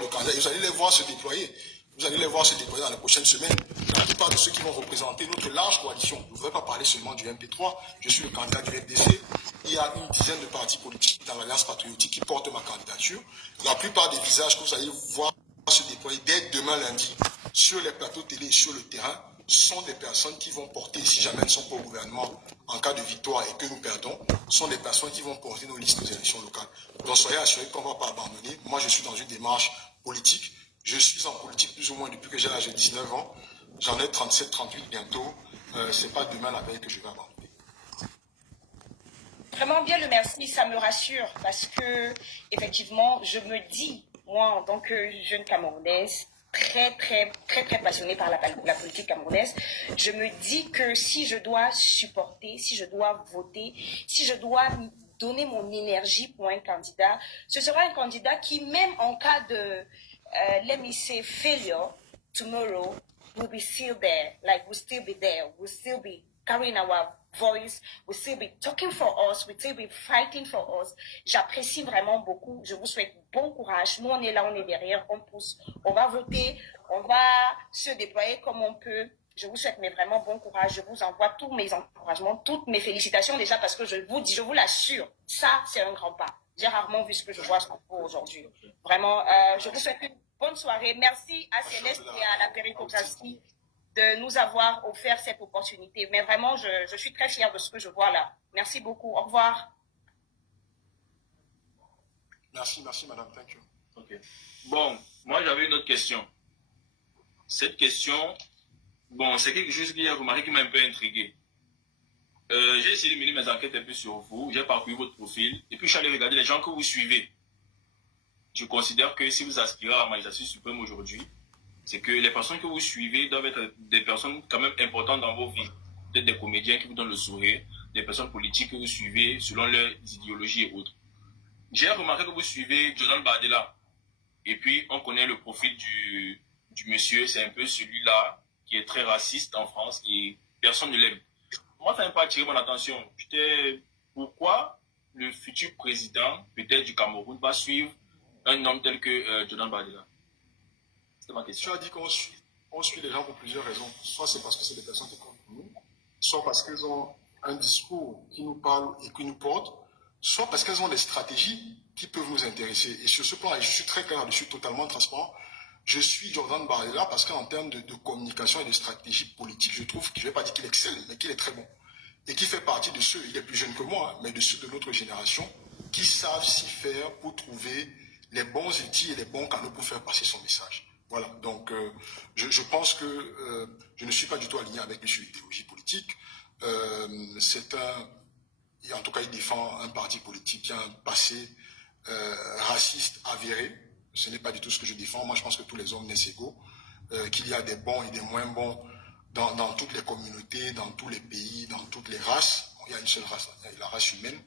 de candidat. Et vous allez les voir se déployer. Vous allez les voir se déployer dans les prochaines semaines. La plupart de ceux qui vont représenter notre large coalition. Je ne voudrais pas parler seulement du MP3. Je suis le candidat du FDC. Il y a une dizaine de partis politiques dans l'Alliance patriotique qui portent ma candidature. La plupart des visages que vous allez voir se déployer dès demain lundi sur les plateaux télé et sur le terrain sont des personnes qui vont porter, si jamais elles ne sont pas au gouvernement, en cas de victoire et que nous perdons, sont des personnes qui vont porter nos listes aux élections locales. Donc soyez assurés qu'on ne va pas abandonner. Moi, je suis dans une démarche politique. Je suis en politique plus ou moins depuis que j'ai l'âge de 19 ans. J'en ai 37, 38 bientôt. Ce n'est pas demain la veille que je vais abandonner. Vraiment bien le merci, ça me rassure parce que, effectivement, je me dis, moi, en tant que jeune Camerounaise, très passionnée par la politique camerounaise, je me dis que si je dois supporter, si je dois voter, si je dois donner mon énergie pour un candidat, ce sera un candidat qui, même en cas de, let me say, failure, tomorrow, will be still there, like we'll still be there, we'll still be carrying our voice, we'll still be talking for us, we'll still be fighting for us. J'apprécie vraiment beaucoup. Je vous souhaite bon courage. Nous, on est là, on est derrière, on pousse. On va voter, on va se déployer comme on peut. Je vous souhaite mais vraiment bon courage. Je vous envoie tous mes encouragements, toutes mes félicitations déjà parce que je vous dis, je vous l'assure, ça, c'est un grand pas. J'ai rarement vu ce que je vois aujourd'hui. Vraiment, je vous souhaite une bonne soirée. Merci à Céleste et à la péritocratie de nous avoir offert cette opportunité. Mais vraiment, je suis très fière de ce que je vois là. Merci beaucoup. Au revoir. Merci, madame. Thank you. Ok. Bon, moi, j'avais une autre question. Cette question, bon, c'est quelque chose qui a remarqué qui m'a un peu intrigué. J'ai essayé de mener mes enquêtes un peu sur vous. J'ai parcouru votre profil. Et puis, je suis allé regarder les gens que vous suivez. Je considère que si vous aspirez à la magistrature suprême aujourd'hui, c'est que les personnes que vous suivez doivent être des personnes quand même importantes dans vos vies. Peut-être des comédiens qui vous donnent le sourire, des personnes politiques que vous suivez selon leurs idéologies et autres. J'ai remarqué que vous suivez Jordan Bardella. Et puis, on connaît le profil du monsieur. C'est un peu celui-là qui est très raciste en France et personne ne l'aime. Moi, ça n'a pas attiré mon attention. Pourquoi le futur président, peut-être du Cameroun, va suivre un homme tel que Jordan Bardella? C'était ma question. Tu as dit qu'on suit les gens pour plusieurs raisons. Soit c'est parce que c'est des personnes qui comptent pour nous, soit parce qu'elles ont un discours qui nous parle et qui nous porte, soit parce qu'elles ont des stratégies qui peuvent nous intéresser. Et sur ce plan, et je suis très clair, je suis totalement transparent, je suis Jordan Bardella parce qu'en termes de communication et de stratégie politique, je trouve, je ne vais pas dire qu'il excelle, mais qu'il est très bon. Et qui fait partie de ceux, il est plus jeune que moi, mais de ceux de notre génération, qui savent s'y faire pour trouver les bons outils et les bons canaux pour faire passer son message. Voilà, donc je pense que je ne suis pas du tout aligné avec les idéologies politiques. En tout cas, il défend un parti politique qui a un passé raciste avéré. Ce n'est pas du tout ce que je défends. Moi, je pense que tous les hommes naissent égaux, qu'il y a des bons et des moins bons dans toutes les communautés, dans tous les pays, dans toutes les races. Il y a une seule race, la race humaine.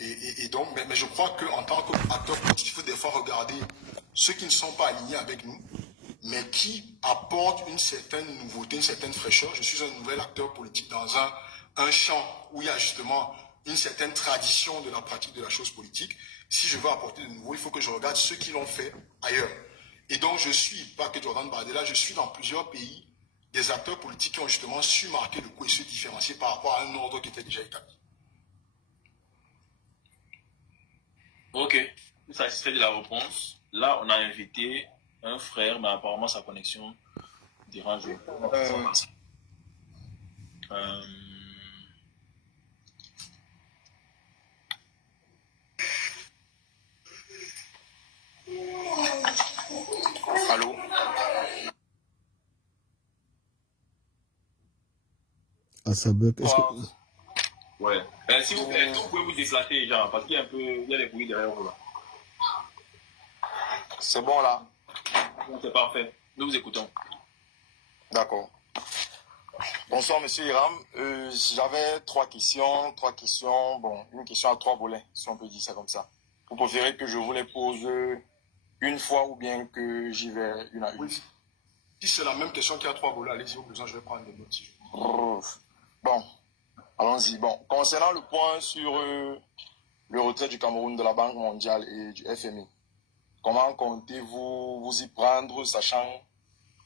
Et donc, mais je crois qu'en tant qu'acteur politique, il faut des fois regarder ceux qui ne sont pas alignés avec nous, mais qui apportent une certaine nouveauté, une certaine fraîcheur. Je suis un nouvel acteur politique dans un champ où il y a justement une certaine tradition de la pratique de la chose politique. Si je veux apporter de nouveau, il faut que je regarde ceux qui l'ont fait ailleurs. Et donc, je suis, pas que Jordan Bardella, je suis dans plusieurs pays des acteurs politiques qui ont justement su marquer le coup et se différencier par rapport à un ordre qui était déjà établi. Ok, satisfait de la réponse. Là, on a invité un frère, mais apparemment sa connexion dérange. Allô? Ah, ça bug. Est-ce que... Ouais. S'il vous plaît, vous pouvez vous déplacer, genre, parce qu'il y a il y a des bruits derrière vous là. C'est bon là? C'est parfait. Nous vous écoutons. D'accord. Bonsoir Monsieur Hiram. J'avais trois questions. Bon, une question à trois volets, si on peut dire ça comme ça. Vous préférez que je vous les pose une fois ou bien que j'y vais une à une? Oui. Si c'est la même question qui a trois volets, allez-y, au besoin, je vais prendre des notes. Bon, allons-y. Bon, concernant le point sur le retrait du Cameroun de la Banque mondiale et du FMI, comment comptez-vous vous y prendre, sachant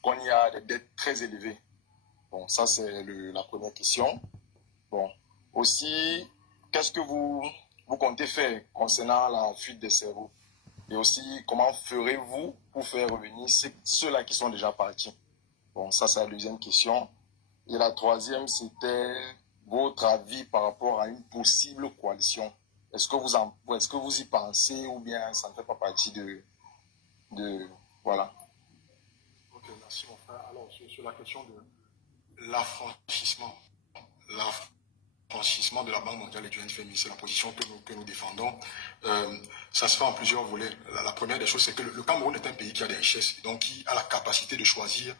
qu'on y a des dettes très élevées? Bon, ça c'est la première question. Bon, aussi, qu'est-ce que vous comptez faire concernant la fuite des cerveaux? Et aussi, comment ferez-vous pour faire revenir ceux-là qui sont déjà partis? Bon, ça c'est la deuxième question. Et la troisième, c'était votre avis par rapport à une possible coalition. Est-ce que vous y pensez ou bien ça ne fait pas partie de voilà. Ok, merci mon frère. Alors, sur la question de l'affranchissement, l'affranchissement de la Banque mondiale et du FMI, c'est la position que nous défendons. Ça se fait en plusieurs volets. La première des choses, c'est que le Cameroun est un pays qui a des richesses, donc qui a la capacité de choisir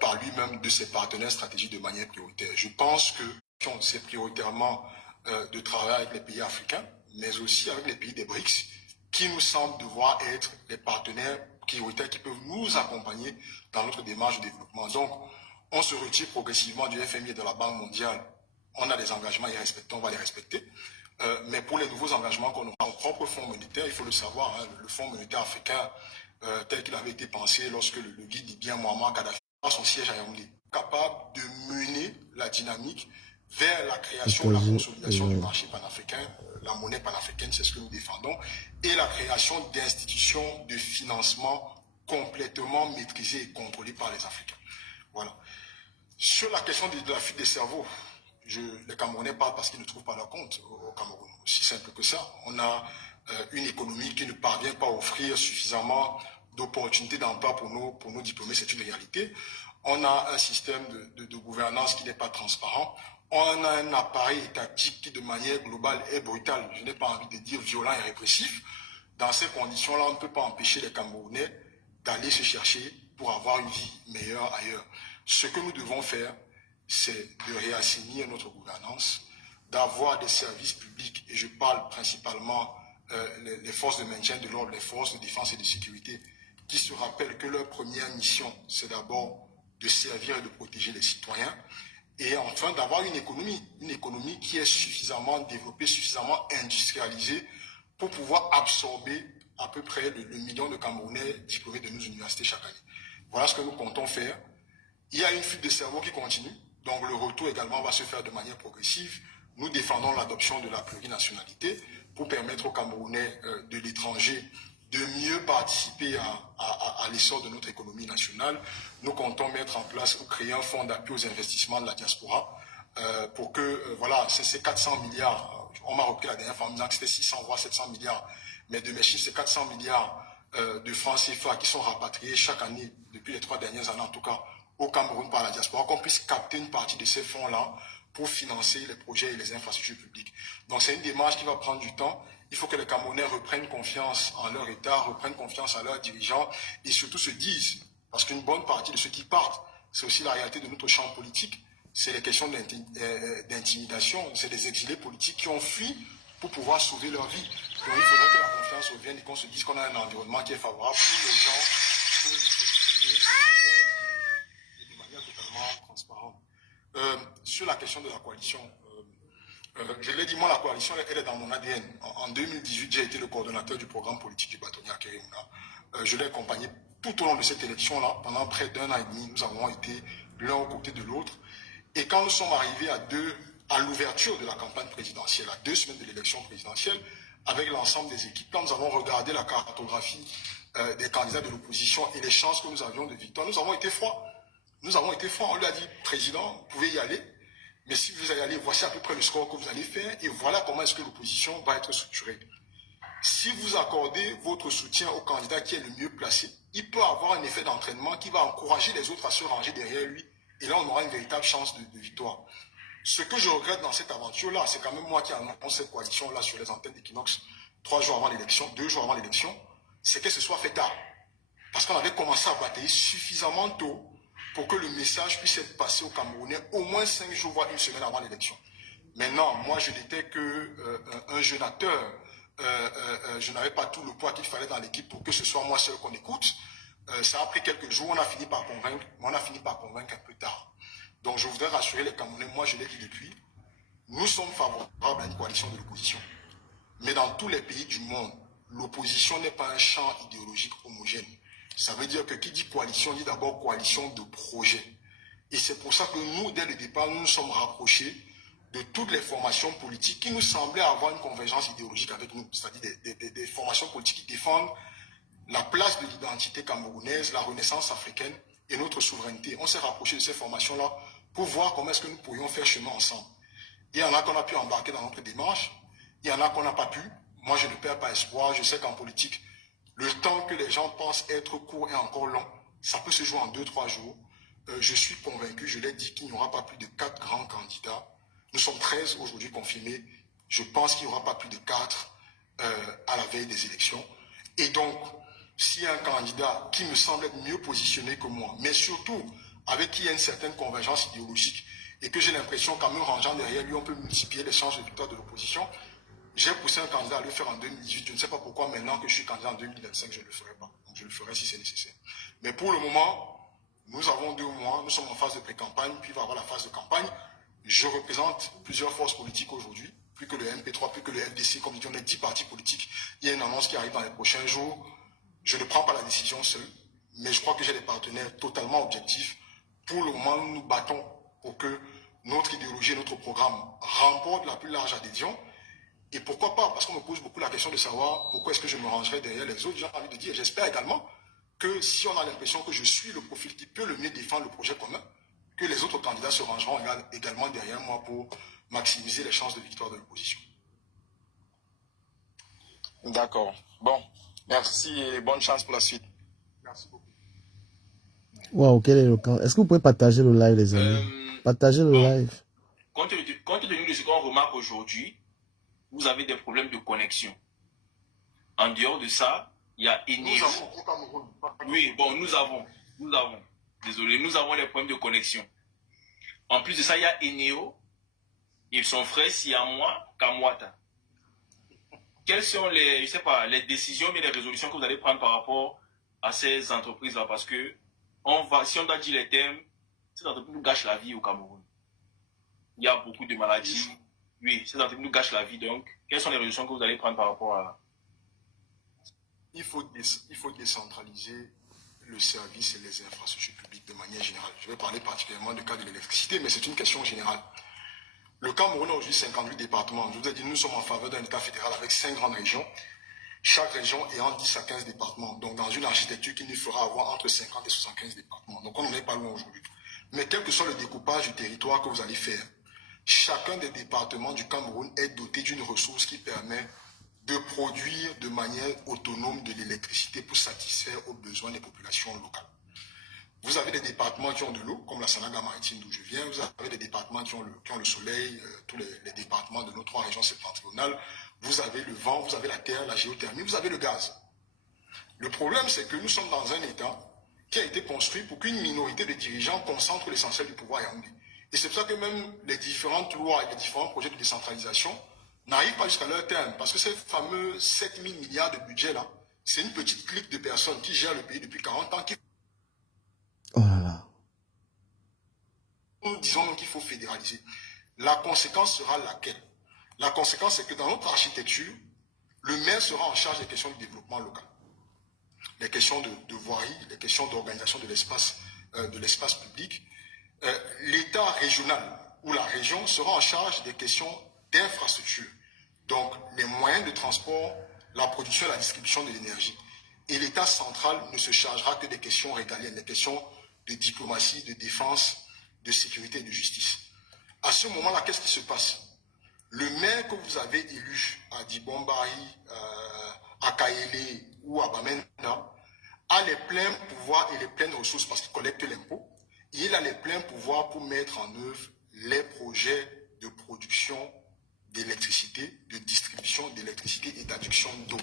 par lui-même de ses partenaires stratégiques de manière prioritaire. Je pense que c'est prioritairement de travailler avec les pays africains, mais aussi avec les pays des BRICS, qui nous semblent devoir être les partenaires prioritaires qui peuvent nous accompagner dans notre démarche de développement. Donc, on se retire progressivement du FMI et de la Banque mondiale. On a des engagements à y respecter, on va les respecter. Mais pour les nouveaux engagements qu'on aura en propre fonds monétaire, il faut le savoir, hein, le fonds monétaire africain, tel qu'il avait été pensé lorsque le guide Libyen Muammar Kadhafi a son siège à Yaoundé, capable de mener la dynamique vers la création, la consolidation du marché panafricain, la monnaie panafricaine, c'est ce que nous défendons, et la création d'institutions de financement complètement maîtrisées et contrôlées par les Africains. Voilà. Sur la question de la fuite des cerveaux, les Camerounais parlent parce qu'ils ne trouvent pas leur compte au Cameroun. Aussi simple que ça. On a une économie qui ne parvient pas à offrir suffisamment d'opportunités d'emploi pour nos diplômés, c'est une réalité. On a un système de gouvernance qui n'est pas transparent. On a un appareil étatique qui, de manière globale, est brutal. Je n'ai pas envie de dire violent et répressif. Dans ces conditions-là, on ne peut pas empêcher les Camerounais d'aller se chercher pour avoir une vie meilleure ailleurs. Ce que nous devons faire, c'est de réassainir notre gouvernance, d'avoir des services publics, et je parle principalement les forces de maintien de l'ordre, les forces de défense et de sécurité, qui se rappellent que leur première mission, c'est d'abord de servir et de protéger les citoyens, et enfin d'avoir une économie qui est suffisamment développée, suffisamment industrialisée pour pouvoir absorber à peu près le million de Camerounais diplômés de nos universités chaque année. Voilà ce que nous comptons faire. Il y a une fuite de cerveau qui continue, donc le retour également va se faire de manière progressive. Nous défendons l'adoption de la plurinationalité pour permettre aux Camerounais de l'étranger de mieux participer à l'essor de notre économie nationale. Nous comptons mettre en place ou créer un fonds d'appui aux investissements de la diaspora pour que, voilà, ces 400 milliards, on m'a repris la dernière fois en disant que c'était 600 voire 700 milliards, mais de mes chiffres, c'est 400 milliards de francs CFA qui sont rapatriés chaque année, depuis les 3 dernières années en tout cas, au Cameroun par la diaspora, qu'on puisse capter une partie de ces fonds-là pour financer les projets et les infrastructures publiques. Donc c'est une démarche qui va prendre du temps. Il faut que les Camerounais reprennent confiance en leur État, reprennent confiance en leurs dirigeants et surtout se disent, parce qu'une bonne partie de ceux qui partent, c'est aussi la réalité de notre champ politique, c'est les questions d'intimidation, c'est des exilés politiques qui ont fui pour pouvoir sauver leur vie. Donc il faudrait que la confiance revienne et qu'on se dise qu'on a un environnement qui est favorable pour les gens peuvent s'exprimer de manière totalement transparente. Sur la question de la coalition, je l'ai dit, moi, la coalition, elle est dans mon ADN. En 2018, j'ai été le coordonnateur du programme politique du bâtonnier Akeremouna. Je l'ai accompagné tout au long de cette élection-là. Pendant près d'1 an et demi, nous avons été l'un aux côtés de l'autre. Et quand nous sommes arrivés à l'ouverture de la campagne présidentielle, à 2 semaines de l'élection présidentielle, avec l'ensemble des équipes, quand nous avons regardé la cartographie des candidats de l'opposition et les chances que nous avions de victoire, nous avons été froids. Nous avons été froids. On lui a dit, président, vous pouvez y aller. Mais si vous allez aller, voici à peu près le score que vous allez faire et voilà comment est-ce que l'opposition va être structurée. Si vous accordez votre soutien au candidat qui est le mieux placé, il peut avoir un effet d'entraînement qui va encourager les autres à se ranger derrière lui. Et là, on aura une véritable chance de victoire. Ce que je regrette dans cette aventure-là, c'est quand même moi qui annonce cette coalition-là sur les antennes d'Equinox 3 jours avant l'élection, 2 jours avant l'élection, c'est que ce soit fait tard. Parce qu'on avait commencé à batailler suffisamment tôt pour que le message puisse être passé aux Camerounais au moins 5 jours, voire 1 semaine avant l'élection. Maintenant, moi, je n'étais qu'un jeune acteur. Je n'avais pas tout le poids qu'il fallait dans l'équipe pour que ce soit moi seul qu'on écoute. Ça a pris quelques jours, on a fini par convaincre, mais on a fini par convaincre un peu tard. Donc, je voudrais rassurer les Camerounais, moi, je l'ai dit depuis, nous sommes favorables à une coalition de l'opposition. Mais dans tous les pays du monde, l'opposition n'est pas un champ idéologique homogène. Ça veut dire que qui dit coalition dit d'abord coalition de projets. Et c'est pour ça que nous, dès le départ, nous nous sommes rapprochés de toutes les formations politiques qui nous semblaient avoir une convergence idéologique avec nous, c'est-à-dire des formations politiques qui défendent la place de l'identité camerounaise, la renaissance africaine et notre souveraineté. On s'est rapproché de ces formations-là pour voir comment est-ce que nous pourrions faire chemin ensemble. Il y en a qu'on a pu embarquer dans notre démarche, il y en a qu'on n'a pas pu. Moi, je ne perds pas espoir. Je sais qu'en politique, le temps que les gens pensent être court et encore long, ça peut se jouer en 2-3 jours. Je suis convaincu, je l'ai dit, qu'il n'y aura pas plus de 4 grands candidats. Nous sommes 13 aujourd'hui confirmés. Je pense qu'il n'y aura pas plus de 4 à la veille des élections. Et donc, s'il y a un candidat qui me semble être mieux positionné que moi, mais surtout avec qui il y a une certaine convergence idéologique, et que j'ai l'impression qu'en me rangeant derrière lui, on peut multiplier les chances de victoire de l'opposition, j'ai poussé un candidat à le faire en 2018. Je ne sais pas pourquoi maintenant que je suis candidat en 2025, je ne le ferai pas. Donc je le ferai si c'est nécessaire. Mais pour le moment, nous avons 2 mois, nous sommes en phase de pré-campagne, puis il va y avoir la phase de campagne. Je représente plusieurs forces politiques aujourd'hui, plus que le MP3, plus que le FDC, comme dit, on est 10 partis politiques. Il y a une annonce qui arrive dans les prochains jours. Je ne prends pas la décision seul, mais je crois que j'ai des partenaires totalement objectifs. Pour le moment, nous nous battons pour que notre idéologie et notre programme remportent la plus large adhésion. Et pourquoi pas? Parce qu'on me pose beaucoup la question de savoir pourquoi est-ce que je me rangerais derrière les autres. J'ai envie de dire, j'espère également que si on a l'impression que je suis le profil qui peut le mieux défendre le projet commun, que les autres candidats se rangeront également derrière moi pour maximiser les chances de victoire de l'opposition. D'accord. Bon, merci et bonne chance pour la suite. Merci beaucoup. Waouh, quel est le camp? Est-ce que vous pouvez partager le live, les amis? Partagez le live. Compte tenu de ce qu'on remarque aujourd'hui, vous avez des problèmes de connexion. En dehors de ça, il y a Eneo. Nous avons au Cameroun. Oui, bon, nous avons. Désolé, nous avons des problèmes de connexion. En plus de ça, il y a Eneo et son frère Siamois Kamwata. Quelles sont les, je sais pas, les décisions et les résolutions que vous allez prendre par rapport à ces entreprises-là? Parce que si on doit dire les termes, ces entreprises nous gâchent la vie au Cameroun. Il y a beaucoup de maladies. Oui, ces entreprises nous gâchent la vie. Donc, quelles sont les résolutions que vous allez prendre par rapport à... Il faut décentraliser le service et les infrastructures publiques de manière générale. Je vais parler particulièrement du cas de l'électricité, mais c'est une question générale. Le Cameroun a aujourd'hui 58 départements. Je vous ai dit, nous sommes en faveur d'un État fédéral avec 5 grandes régions, chaque région ayant 10 à 15 départements. Donc, dans une architecture qui nous fera avoir entre 50 et 75 départements. Donc, on n'en est pas loin aujourd'hui. Mais quel que soit le découpage du territoire que vous allez faire, chacun des départements du Cameroun est doté d'une ressource qui permet de produire de manière autonome de l'électricité pour satisfaire aux besoins des populations locales. Vous avez des départements qui ont de l'eau, comme la Sanaga maritime d'où je viens. Vous avez des départements qui ont le soleil, tous les départements de nos 3 régions septentrionales. Vous avez le vent, vous avez la terre, la géothermie, vous avez le gaz. Le problème, c'est que nous sommes dans un État qui a été construit pour qu'une minorité de dirigeants concentre l'essentiel du pouvoir à Yaoundé. Et c'est pour ça que même les différentes lois et les différents projets de décentralisation n'arrivent pas jusqu'à leur terme. Parce que ces fameux 7 000 milliards de budget là, c'est une petite clique de personnes qui gèrent le pays depuis 40 ans. Oh là là. Nous disons donc qu'il faut fédéraliser. La conséquence sera laquelle? La conséquence, c'est que dans notre architecture, le maire sera en charge des questions du développement local. Les questions de voirie, les questions d'organisation de l'espace public. L'État régional ou la région sera en charge des questions d'infrastructure. Donc, les moyens de transport, la production et la distribution de l'énergie. Et l'État central ne se chargera que des questions régaliennes, des questions de diplomatie, de défense, de sécurité et de justice. À ce moment-là, qu'est-ce qui se passe? Le maire que vous avez élu à Dibombari, à Kaélé ou à Bamenda a les pleins pouvoirs et les pleines ressources parce qu'il collecte l'impôt. Il a les pleins pouvoirs pour mettre en œuvre les projets de production d'électricité, de distribution d'électricité et d'adduction d'eau.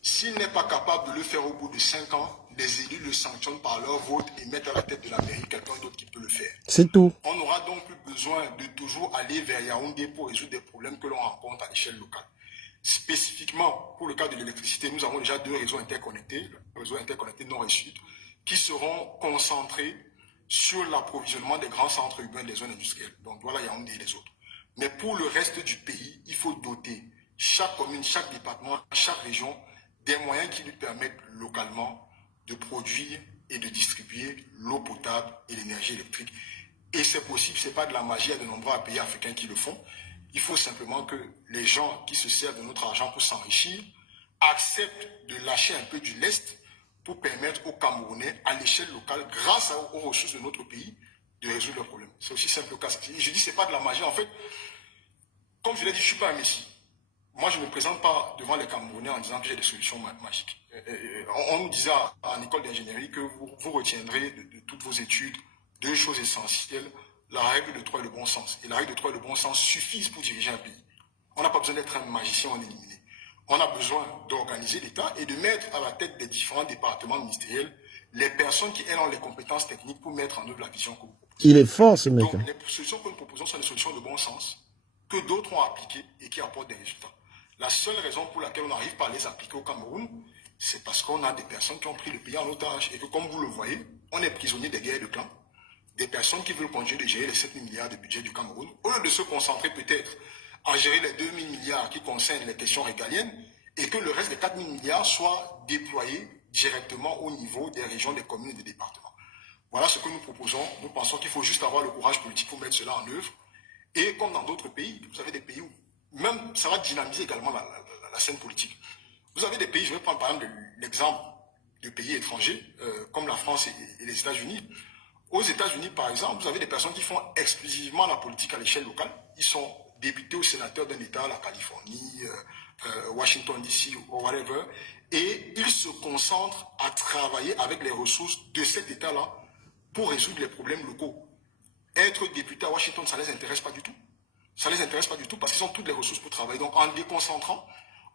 S'il n'est pas capable de le faire au bout de 5 ans, les élus le sanctionnent par leur vote et mettent à la tête de la mairie quelqu'un d'autre qui peut le faire. C'est tout. On n'aura donc plus besoin de toujours aller vers Yaoundé pour résoudre des problèmes que l'on rencontre à l'échelle locale. Spécifiquement, pour le cas de l'électricité, nous avons déjà 2 réseaux interconnectés, le réseau interconnecté nord et sud, qui seront concentrés sur l'approvisionnement des grands centres urbains des zones industrielles. Donc voilà Yaoundé et les autres. Mais pour le reste du pays, il faut doter chaque commune, chaque département, chaque région des moyens qui lui permettent localement de produire et de distribuer l'eau potable et l'énergie électrique. Et c'est possible, ce n'est pas de la magie, il y a de nombreux pays africains qui le font. Il faut simplement que les gens qui se servent de notre argent pour s'enrichir acceptent de lâcher un peu du lest pour permettre aux Camerounais, à l'échelle locale, grâce aux ressources de notre pays, de résoudre leurs problèmes. C'est aussi simple que ça. Je dis, ce n'est pas de la magie. En fait, comme je l'ai dit, je ne suis pas un messie. Moi, je ne me présente pas devant les Camerounais en disant que j'ai des solutions magiques. On nous disait en école d'ingénierie que vous retiendrez de toutes vos études 2 choses essentielles, la règle de 3 et le bon sens. Et la règle de 3 et le bon sens suffisent pour diriger un pays. On n'a pas besoin d'être un magicien en éliminé. On a besoin d'organiser l'État et de mettre à la tête des différents départements ministériels les personnes qui ont les compétences techniques pour mettre en œuvre la vision que vous proposez. Il est fort, ce mec. Donc, les solutions que nous proposons sont des solutions de bon sens que d'autres ont appliquées et qui apportent des résultats. La seule raison pour laquelle on n'arrive pas à les appliquer au Cameroun, c'est parce qu'on a des personnes qui ont pris le pays en otage et que, comme vous le voyez, on est prisonnier des guerres de clans, des personnes qui veulent continuer de gérer les 7 000 milliards de budget du Cameroun, au lieu de se concentrer peut-être à gérer les 2 000 milliards qui concernent les questions régaliennes et que le reste des 4 000 milliards soit déployé directement au niveau des régions, des communes et des départements. Voilà ce que nous proposons. Nous pensons qu'il faut juste avoir le courage politique pour mettre cela en œuvre. Et comme dans d'autres pays, vous avez des pays où même ça va dynamiser également la scène politique. Vous avez des pays, je vais prendre par exemple l'exemple de pays étrangers, comme la France et les États-Unis. Aux États-Unis, par exemple, vous avez des personnes qui font exclusivement la politique à l'échelle locale. Ils sont députés ou sénateurs d'un État, la Californie, Washington DC ou whatever, et ils se concentrent à travailler avec les ressources de cet État-là pour résoudre les problèmes locaux. Être député à Washington, ça ne les intéresse pas du tout. Ça ne les intéresse pas du tout parce qu'ils ont toutes les ressources pour travailler. Donc, en déconcentrant,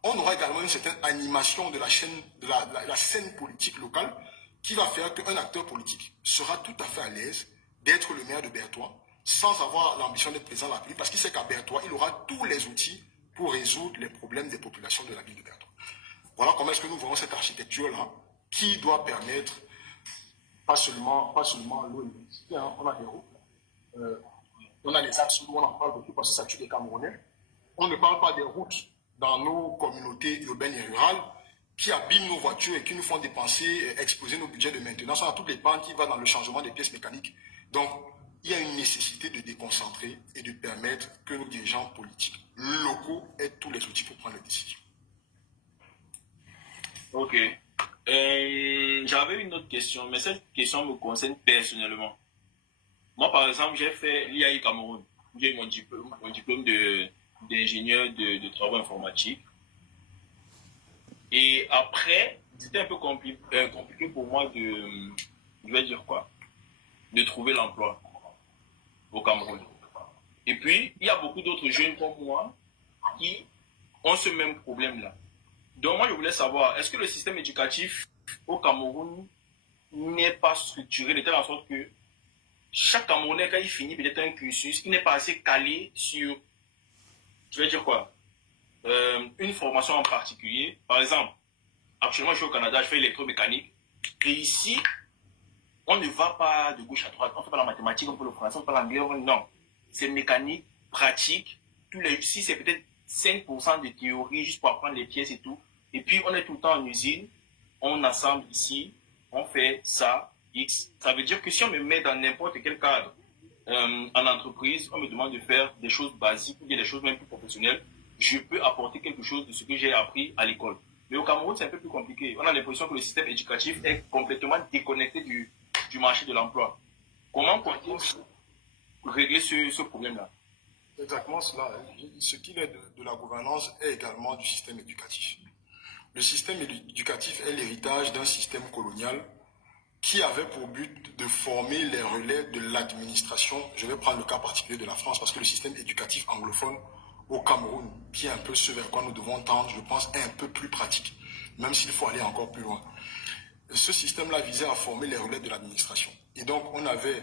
on aura également une certaine animation de la scène politique locale qui va faire qu'un acteur politique sera tout à fait à l'aise d'être le maire de Bertois sans avoir l'ambition d'être président de la République parce qu'il sait qu'à Bertois, il aura tous les outils pour résoudre les problèmes des populations de la ville de Bertois. Voilà comment est-ce que nous voyons cette architecture-là qui doit permettre pas seulement l'eau et l'électricité, hein, on a des routes. On a les axes où on en parle beaucoup parce que ça tue les Camerounais. On ne parle pas des routes dans nos communautés urbaines et rurales qui abîment nos voitures et qui nous font dépenser, exploser nos budgets de maintenance. On a toutes les pans qui vont dans le changement des pièces mécaniques. Donc, il y a une nécessité de déconcentrer et de permettre que nos dirigeants politiques locaux aient tous les outils pour prendre les décisions. Ok. J'avais une autre question, mais cette question me concerne personnellement. Moi, par exemple, j'ai fait l'IAI Cameroun. J'ai eu mon diplôme d'ingénieur de travaux informatiques. Et après, c'était un peu compliqué pour moi de trouver l'emploi au Cameroun. Et puis, il y a beaucoup d'autres jeunes comme moi qui ont ce même problème-là. Donc, moi, je voulais savoir, est-ce que le système éducatif au Cameroun n'est pas structuré de telle sorte que chaque Camerounais, quand il finit peut-être un cursus, il n'est pas assez calé sur, une formation en particulier. Par exemple, actuellement, je suis au Canada, je fais électromécanique. Et ici, on ne va pas de gauche à droite. On ne fait pas la mathématique, on fait le français, on fait l'anglais. Non. C'est mécanique, pratique. Ici, c'est peut-être 5% de théorie, juste pour apprendre les pièces et tout. Et puis, on est tout le temps en usine. On assemble ici. On fait ça, X. Ça veut dire que si on me met dans n'importe quel cadre en entreprise, on me demande de faire des choses basiques ou bien des choses même plus professionnelles, je peux apporter quelque chose de ce que j'ai appris à l'école. Mais au Cameroun, c'est un peu plus compliqué. On a l'impression que le système éducatif est complètement déconnecté du marché de l'emploi. Comment comptez-vous régler ce problème-là? Exactement cela. Ce qui est de la gouvernance est également du système éducatif. Le système éducatif est l'héritage d'un système colonial qui avait pour but de former les relais de l'administration. Je vais prendre le cas particulier de la France parce que le système éducatif anglophone au Cameroun, qui est un peu ce vers quoi nous devons tendre, je pense, est un peu plus pratique, même s'il faut aller encore plus loin. Ce système-là visait à former les relais de l'administration. Et donc, on avait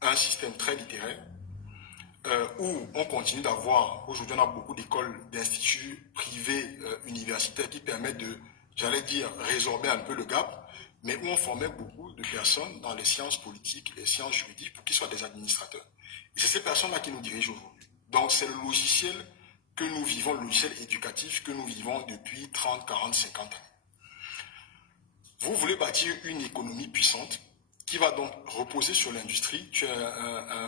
un système très littéraire où on continue d'avoir, aujourd'hui on a beaucoup d'écoles, d'instituts privés, universitaires qui permettent de, j'allais dire, résorber un peu le gap, mais où on formait beaucoup de personnes dans les sciences politiques, les sciences juridiques pour qu'ils soient des administrateurs. Et c'est ces personnes-là qui nous dirigent aujourd'hui. Donc c'est le logiciel que nous vivons, le logiciel éducatif que nous vivons depuis 30, 40, 50 ans. Vous voulez bâtir une économie puissante qui va donc reposer sur l'industrie. Tu es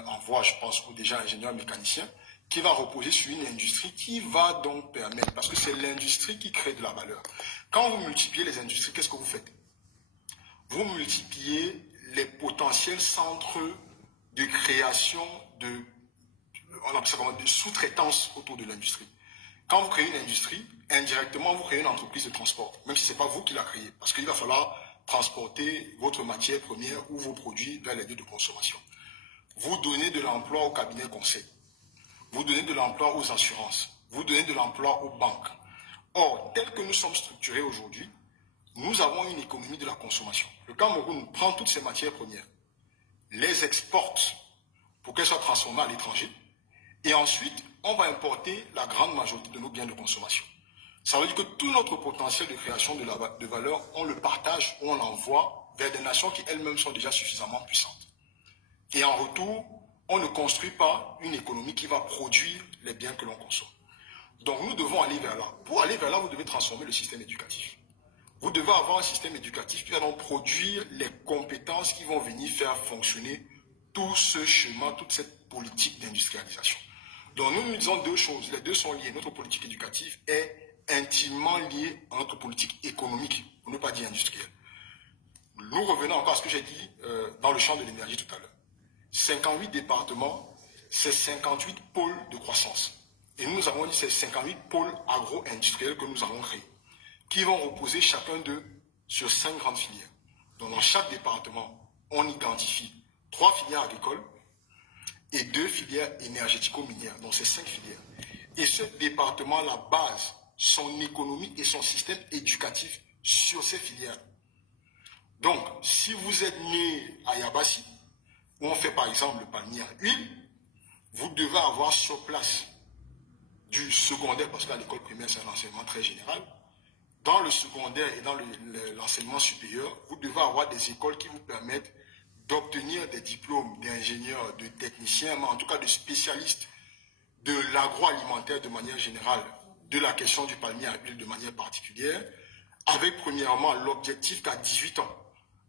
en voie, je pense, ou déjà ingénieur mécanicien, qui va reposer sur une industrie qui va donc permettre, parce que c'est l'industrie qui crée de la valeur. Quand vous multipliez les industries, qu'est-ce que vous faites? Vous multipliez les potentiels centres de création on appelle ça comment, de sous-traitance autour de l'industrie. Quand vous créez une industrie, indirectement, vous créez une entreprise de transport, même si ce n'est pas vous qui la créez, parce qu'il va falloir transporter votre matière première ou vos produits vers les lieux de consommation. Vous donnez de l'emploi au cabinet conseil. Vous donnez de l'emploi aux assurances. Vous donnez de l'emploi aux banques. Or, tel que nous sommes structurés aujourd'hui, nous avons une économie de la consommation. Le Cameroun prend toutes ces matières premières, les exporte pour qu'elles soient transformées à l'étranger, et ensuite, on va importer la grande majorité de nos biens de consommation. Ça veut dire que tout notre potentiel de création de valeur, on le partage ou on l'envoie vers des nations qui elles-mêmes sont déjà suffisamment puissantes. Et en retour, on ne construit pas une économie qui va produire les biens que l'on consomme. Donc nous devons aller vers là. Pour aller vers là, vous devez transformer le système éducatif. Vous devez avoir un système éducatif qui va donc produire les compétences qui vont venir faire fonctionner tout ce chemin, toute cette politique d'industrialisation. Donc nous disons deux choses, les deux sont liés. Notre politique éducative est intimement liée à notre politique économique, pour ne pas dire industrielle. Nous revenons encore à ce que j'ai dit dans le champ de l'énergie tout à l'heure. 58 départements, c'est 58 pôles de croissance. Et nous avons dit ces 58 pôles agro-industriels que nous avons créés, qui vont reposer chacun d'eux sur 5 grandes filières. Donc dans chaque département, on identifie 3 filières agricoles et 2 filières énergético-minières, donc c'est 5 filières. Et ce département, la base, son économie et son système éducatif sur ces filières. Donc, si vous êtes né à Yabassi, où on fait par exemple le palmier à huile, vous devez avoir sur place du secondaire, parce qu'à l'école primaire, c'est un enseignement très général. Dans le secondaire et dans l'enseignement supérieur, vous devez avoir des écoles qui vous permettent d'obtenir des diplômes d'ingénieurs, de techniciens, mais en tout cas de spécialistes de l'agroalimentaire de manière générale, de la question du palmier à huile de manière particulière, avec premièrement l'objectif qu'à 18 ans,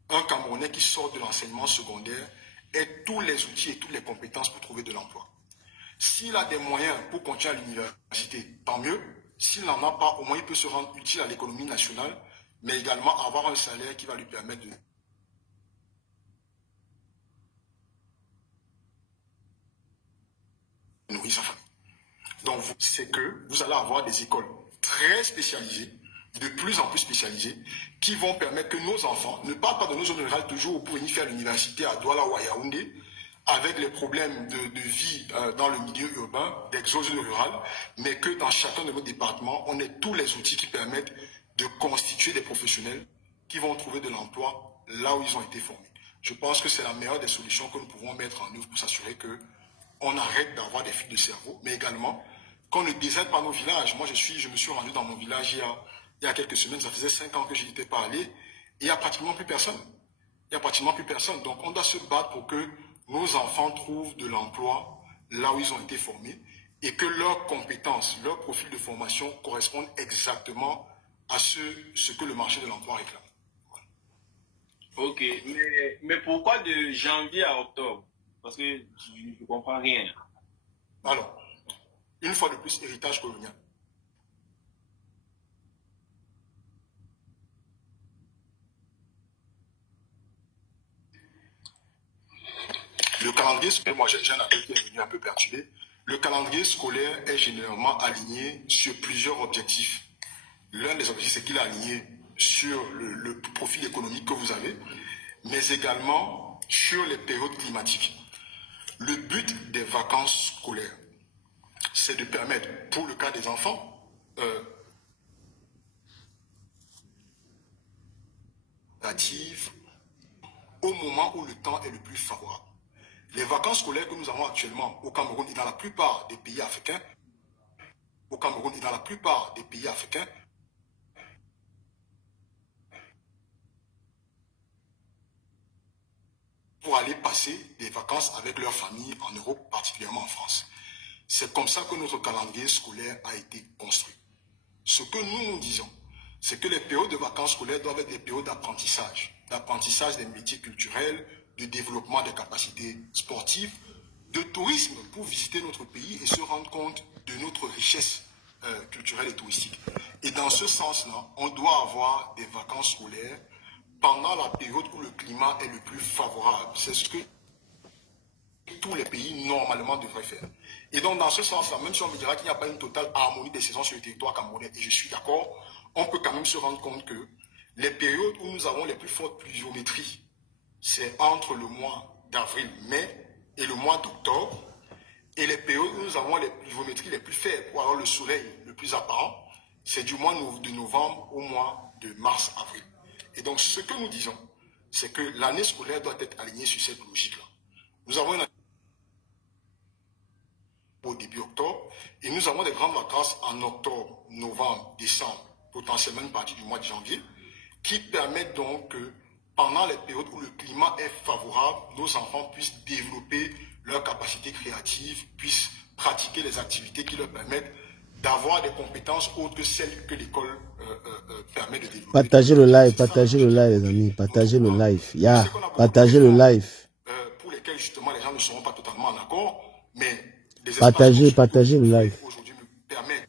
un Camerounais qui sort de l'enseignement secondaire ait tous les outils et toutes les compétences pour trouver de l'emploi. S'il a des moyens pour continuer à l'université, tant mieux. S'il n'en a pas, au moins il peut se rendre utile à l'économie nationale, mais également avoir un salaire qui va lui permettre de nourrir sa famille. Donc, c'est que vous allez avoir des écoles très spécialisées, de plus en plus spécialisées, qui vont permettre que nos enfants ne partent pas de nos zones rurales toujours pour venir faire l'université à Douala ou à Yaoundé, avec les problèmes de vie dans le milieu urbain, d'exode rural, mais que dans chacun de nos départements, on ait tous les outils qui permettent de constituer des professionnels qui vont trouver de l'emploi là où ils ont été formés. Je pense que c'est la meilleure des solutions que nous pouvons mettre en œuvre pour s'assurer qu'on arrête d'avoir des fuites de cerveau, mais également qu'on ne déserte pas nos villages. Moi, je me suis rendu dans mon village il y a quelques semaines, ça faisait 5 ans que je n'y étais pas allé, et il n'y a pratiquement plus personne. Il n'y a pratiquement plus personne. Donc, on doit se battre pour que nos enfants trouvent de l'emploi là où ils ont été formés et que leurs compétences, leur profil de formation correspondent exactement à ce que le marché de l'emploi réclame. Voilà. Ok, mais pourquoi de janvier à octobre? Parce que je ne comprends rien. Alors, une fois de plus, héritage colonial. Le calendrier scolaire, moi j'ai un appel qui est venu un peu perturbé. Le calendrier scolaire est généralement aligné sur plusieurs objectifs. L'un des objectifs, c'est qu'il est aligné sur le profil économique que vous avez, mais également sur les périodes climatiques. Le but des vacances scolaires, c'est de permettre, pour le cas des enfants, au moment où le temps est le plus favorable. Les vacances scolaires que nous avons actuellement au Cameroun et dans la plupart des pays africains, pour aller passer des vacances avec leur famille en Europe, particulièrement en France. C'est comme ça que notre calendrier scolaire a été construit. Ce que nous nous disons, c'est que les périodes de vacances scolaires doivent être des périodes d'apprentissage des métiers culturels, de développement des capacités sportives, de tourisme pour visiter notre pays et se rendre compte de notre richesse culturelle et touristique. Et dans ce sens-là, on doit avoir des vacances scolaires pendant la période où le climat est le plus favorable. C'est ce que tous les pays normalement devraient faire. Et donc dans ce sens-là, même si on me dira qu'il n'y a pas une totale harmonie des saisons sur le territoire camerounais, et je suis d'accord, on peut quand même se rendre compte que les périodes où nous avons les plus fortes pluviométries, c'est entre le mois d'avril-mai et le mois d'octobre. Et les périodes où nous avons les pluviométries les plus faibles, ou alors le soleil le plus apparent, c'est du mois de novembre au mois de mars-avril. Et donc ce que nous disons, c'est que l'année scolaire doit être alignée sur cette logique-là. Nous avons une année au début octobre, et nous avons des grandes vacances en octobre, novembre, décembre, potentiellement une partie du mois de janvier, qui permettent donc que pendant les périodes où le climat est favorable, nos enfants puissent développer leurs capacités créatives, puissent pratiquer les activités qui leur permettent d'avoir des compétences autres que celles que l'école permet de développer. Partagez le live, les amis, partagez le live. Partagez le live. Pour lesquels justement les gens ne seront pas totalement en accord, mais les partagez le live. Aujourd'hui me permet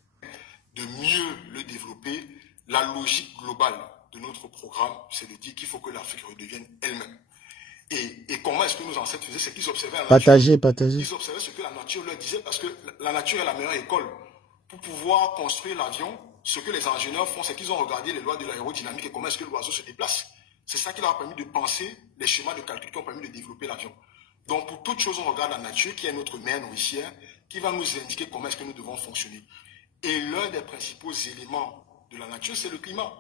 de mieux le développer. La logique globale de notre programme, c'est de dire qu'il faut que l'Afrique redevienne elle-même. Et comment est-ce que nos ancêtres faisaient? C'est qu'ils observaient la nature. Partagez. Ils observaient ce que la nature leur disait, parce que la nature est la meilleure école. Pour pouvoir construire l'avion, ce que les ingénieurs font, c'est qu'ils ont regardé les lois de l'aérodynamique et comment est-ce que l'oiseau se déplace. C'est ça qui leur a permis de penser les schémas de calcul qui ont permis de développer l'avion. Donc pour toute chose, on regarde la nature, qui est notre mère nourricière, qui va nous indiquer comment est-ce que nous devons fonctionner. Et l'un des principaux éléments de la nature, c'est le climat.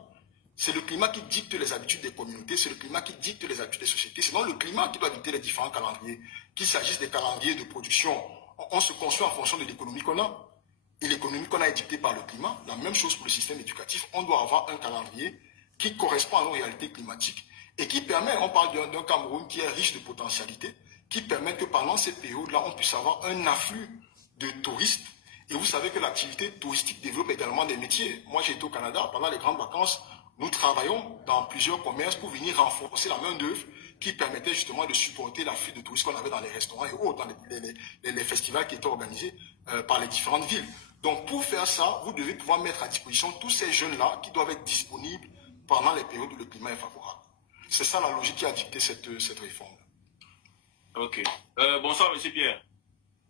C'est le climat qui dicte les habitudes des communautés, c'est le climat qui dicte les habitudes des sociétés. C'est donc le climat qui doit dicter les différents calendriers. Qu'il s'agisse des calendriers de production, on se construit en fonction de l'économie qu'on a. Et l'économie qu'on a est dictée par le climat. La même chose pour le système éducatif. On doit avoir un calendrier qui correspond à nos réalités climatiques et qui permet, on parle d'un Cameroun qui est riche de potentialités, qui permet que pendant ces périodes-là, on puisse avoir un afflux de touristes. Et vous savez que l'activité touristique développe également des métiers. Moi, j'ai été au Canada, pendant les grandes vacances, nous travaillons dans plusieurs commerces pour venir renforcer la main-d'œuvre qui permettait justement de supporter l'afflux de touristes qu'on avait dans les restaurants et autres, dans les festivals qui étaient organisés par les différentes villes. Donc, pour faire ça, vous devez pouvoir mettre à disposition tous ces jeunes-là qui doivent être disponibles pendant les périodes où le climat est favorable. C'est ça la logique qui a dicté cette réforme. Ok. Bonsoir, monsieur Pierre.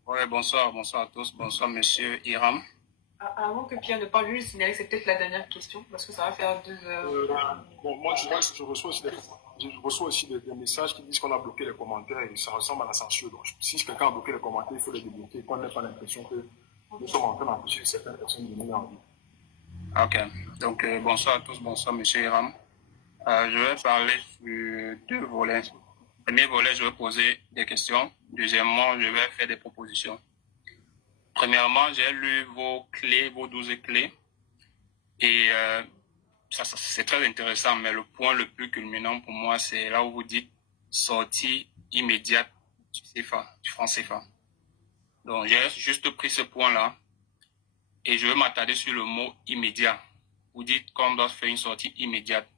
Oui, bonsoir à tous. Bonsoir, monsieur Hiram. Avant que Pierre ne parle, je vais juste signaler que c'est peut-être la dernière question, parce que ça va faire 2 heures. Bon, moi, je reçois aussi des messages qui disent qu'on a bloqué les commentaires et ça ressemble à la censure. Donc, si quelqu'un a bloqué les commentaires, il faut les débloquer, qu'on n'ait pas l'impression que nous sommes en train d'empêcher certaines personnes de venir en vie. Ok. Donc, bonsoir à tous. Bonsoir, monsieur Hiram. Je vais parler sur 2 volets. Premier volet, je vais poser des questions. Deuxièmement, je vais faire des propositions. Premièrement, j'ai lu vos clés, vos 12 clés. Et ça, c'est très intéressant, mais le point le plus culminant pour moi, c'est là où vous dites sortie immédiate du CFA, du franc CFA. Donc, j'ai juste pris ce point-là et je veux m'attarder sur le mot immédiat. Vous dites qu'on doit faire une sortie immédiate.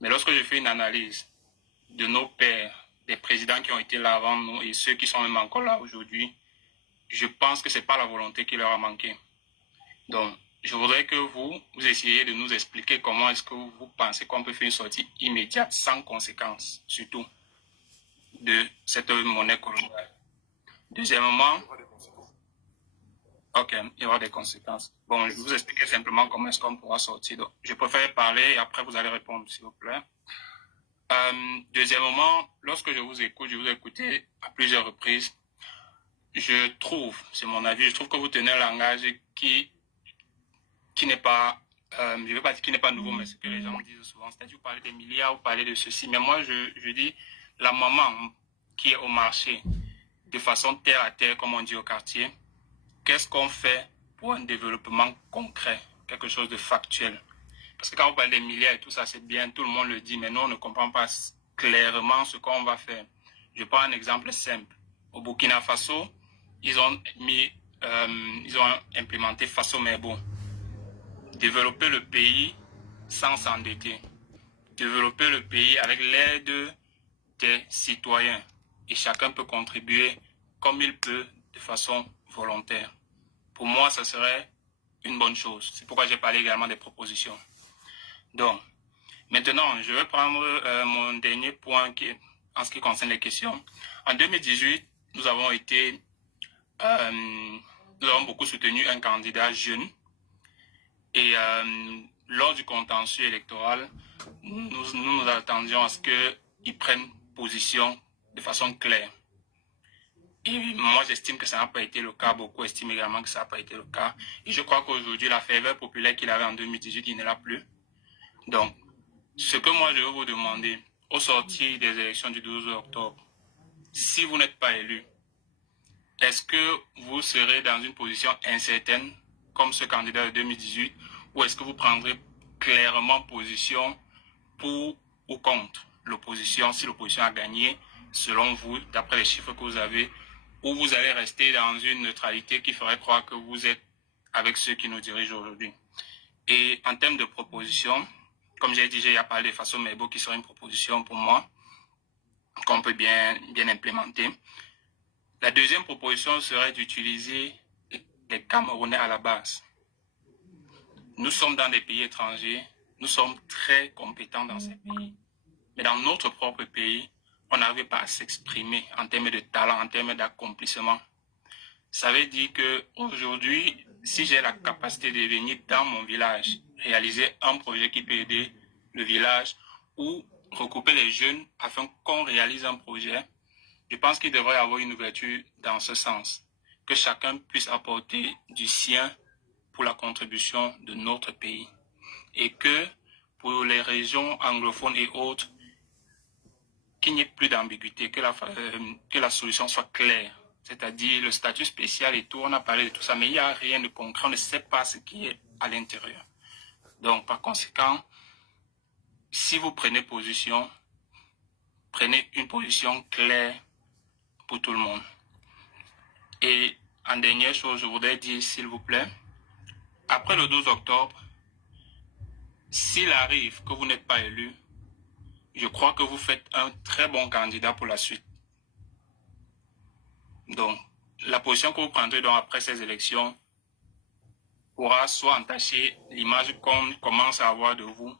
Mais lorsque je fais une analyse de nos pères, des présidents qui ont été là avant nous et ceux qui sont même encore là aujourd'hui, je pense que ce n'est pas la volonté qui leur a manqué. Donc, je voudrais que vous essayiez de nous expliquer comment est-ce que vous pensez qu'on peut faire une sortie immédiate, sans conséquence, surtout, de cette monnaie coloniale. Deuxièmement, ok, il y aura des conséquences. Bon, je vais vous expliquer simplement comment est-ce qu'on pourra sortir. Donc, je préfère parler et après vous allez répondre, s'il vous plaît. Deuxièmement, lorsque je vous écoute, je vous ai écouté à plusieurs reprises. Je trouve, c'est mon avis, je trouve que vous tenez un langage qui n'est pas, je ne vais pas dire qu'il n'est pas nouveau, mais c'est ce que les gens disent souvent. C'est-à-dire, vous parlez des milliards, vous parlez de ceci. Mais moi, je dis, la maman qui est au marché, de façon terre à terre, comme on dit au quartier, qu'est-ce qu'on fait pour un développement concret, quelque chose de factuel? Parce que quand on parle des milliards et tout ça, c'est bien, tout le monde le dit, mais nous, on ne comprend pas clairement ce qu'on va faire. Je prends un exemple simple. Au Burkina Faso, ils ont implémenté Faso Merbo. Développer le pays sans s'endetter. Développer le pays avec l'aide des citoyens. Et chacun peut contribuer comme il peut de façon volontaire. Pour moi, ça serait une bonne chose. C'est pourquoi j'ai parlé également des propositions. Donc, maintenant, je vais prendre mon dernier point en ce qui concerne les questions. En 2018, nous avons beaucoup soutenu un candidat jeune. Et lors du contentieux électoral, nous attendions à ce qu'il prenne position de façon claire. Et moi, j'estime que ça n'a pas été le cas. Beaucoup estiment également que ça n'a pas été le cas. Et je crois qu'aujourd'hui, la ferveur populaire qu'il avait en 2018, il ne l'a plus. Donc, ce que moi, je veux vous demander, au sortir des élections du 12 octobre, si vous n'êtes pas élu, est-ce que vous serez dans une position incertaine, comme ce candidat de 2018, ou est-ce que vous prendrez clairement position pour ou contre l'opposition, si l'opposition a gagné, selon vous, d'après les chiffres que vous avez, ou vous allez rester dans une neutralité qui ferait croire que vous êtes avec ceux qui nous dirigent aujourd'hui? Et en termes de propositions, comme j'ai dit, j'ai parlé de façon Mebo qui serait une proposition pour moi, qu'on peut bien implémenter. La deuxième proposition serait d'utiliser les Camerounais à la base. Nous sommes dans des pays étrangers, nous sommes très compétents dans ces pays. Mais dans notre propre pays, on n'arrive pas à s'exprimer en termes de talent, en termes d'accomplissement. Ça veut dire qu'aujourd'hui, si j'ai la capacité de venir dans mon village, réaliser un projet qui peut aider le village ou regrouper les jeunes afin qu'on réalise un projet, je pense qu'il devrait y avoir une ouverture dans ce sens, que chacun puisse apporter du sien pour la contribution de notre pays. Et que pour les régions anglophones et autres, qu'il n'y ait plus d'ambiguïté, que la solution soit claire. C'est-à-dire le statut spécial et tout, on a parlé de tout ça, mais il n'y a rien de concret, on ne sait pas ce qui est à l'intérieur. Donc, par conséquent, si vous prenez position, prenez une position claire pour tout le monde. Et en dernière chose, je voudrais dire, s'il vous plaît, après le 12 octobre, s'il arrive que vous n'êtes pas élu, je crois que vous faites un très bon candidat pour la suite. Donc, la position que vous prendrez donc après ces élections pourra soit entacher l'image qu'on commence à avoir de vous,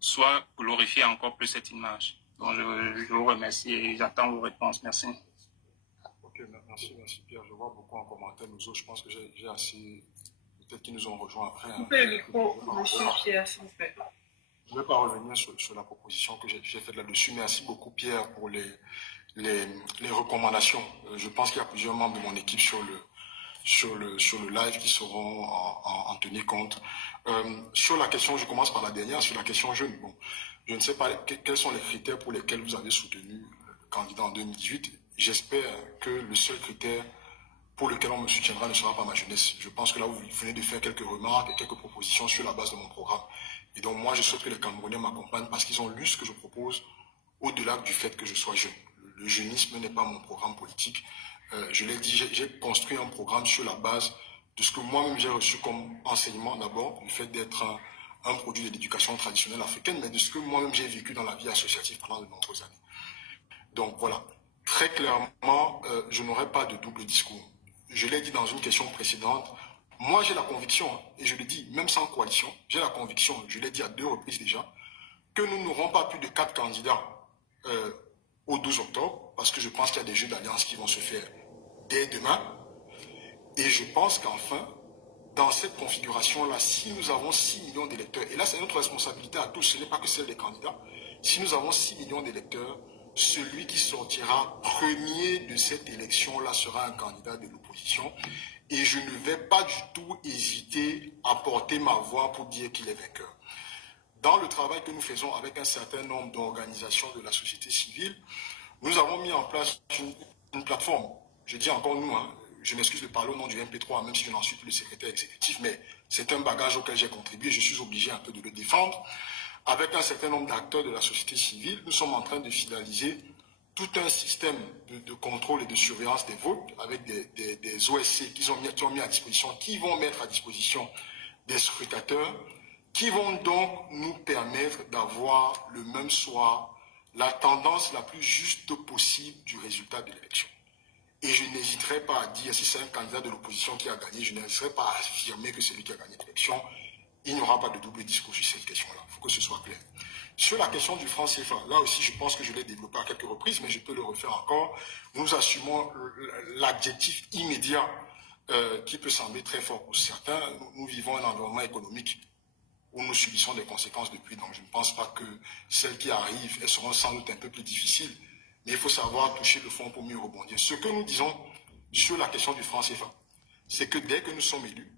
soit glorifier encore plus cette image. Donc, je vous remercie et j'attends vos réponses. Merci. Ok, merci Pierre. Je vois beaucoup en commentaire. Nous autres, je pense que j'ai assez... Peut-être qu'ils nous ont rejoints après. Coupez le micro, monsieur Pierre, s'il vous plaît. Je ne vais pas revenir sur la proposition que j'ai faite là-dessus. Merci beaucoup Pierre pour les recommandations. Je pense qu'il y a plusieurs membres de mon équipe sur le live qui sauront en tenir compte. Sur la question, je commence par la dernière, sur la question jeune. Bon, je ne sais pas quels sont les critères pour lesquels vous avez soutenu le candidat en 2018. J'espère que le seul critère pour lequel on me soutiendra ne sera pas ma jeunesse. Je pense que là, vous venez de faire quelques remarques et quelques propositions sur la base de mon programme. Et donc, moi, je souhaite que les Camerounais m'accompagnent parce qu'ils ont lu ce que je propose au-delà du fait que je sois jeune. Le jeunisme n'est pas mon programme politique. Je l'ai dit, j'ai construit un programme sur la base de ce que moi-même j'ai reçu comme enseignement d'abord, le fait d'être un produit de l'éducation traditionnelle africaine, mais de ce que moi-même j'ai vécu dans la vie associative pendant de nombreuses années. Donc voilà, très clairement, je n'aurai pas de double discours. Je l'ai dit dans une question précédente, moi j'ai la conviction, et je le dis même sans coalition, j'ai la conviction, je l'ai dit à 2 reprises déjà, que nous n'aurons pas plus de 4 candidats au 12 octobre, parce que je pense qu'il y a des jeux d'alliance qui vont se faire dès demain. Et je pense qu'enfin, dans cette configuration-là, si nous avons 6 millions d'électeurs, et là c'est notre responsabilité à tous, ce n'est pas que celle des candidats, si nous avons 6 millions d'électeurs, celui qui sortira premier de cette élection-là sera un candidat de l'opposition. Et je ne vais pas du tout hésiter à porter ma voix pour dire qu'il est vainqueur. Dans le travail que nous faisons avec un certain nombre d'organisations de la société civile, nous avons mis en place une plateforme. Je dis encore nous, hein, je m'excuse de parler au nom du MP3, même si je n'en suis plus le secrétaire exécutif, mais c'est un bagage auquel j'ai contribué, je suis obligé un peu de le défendre. Avec un certain nombre d'acteurs de la société civile, nous sommes en train de finaliser tout un système de contrôle et de surveillance des votes avec des OSC qui ont mis à disposition, qui vont mettre à disposition des scrutateurs qui vont donc nous permettre d'avoir le même soir la tendance la plus juste possible du résultat de l'élection. Et je n'hésiterai pas à dire, si c'est un candidat de l'opposition qui a gagné, je n'hésiterai pas à affirmer que c'est lui qui a gagné l'élection. Il n'y aura pas de double discours sur cette question-là. Il faut que ce soit clair. Sur la question du franc CFA, là aussi, je pense que je l'ai développé à quelques reprises, mais je peux le refaire encore. Nous assumons l'adjectif immédiat qui peut sembler très fort pour certains. Nous vivons un environnement économique où nous subissons des conséquences depuis. Donc, je ne pense pas que celles qui arrivent, elles seront sans doute un peu plus difficiles. Mais il faut savoir toucher le fond pour mieux rebondir. Ce que nous disons sur la question du franc CFA, c'est que dès que nous sommes élus,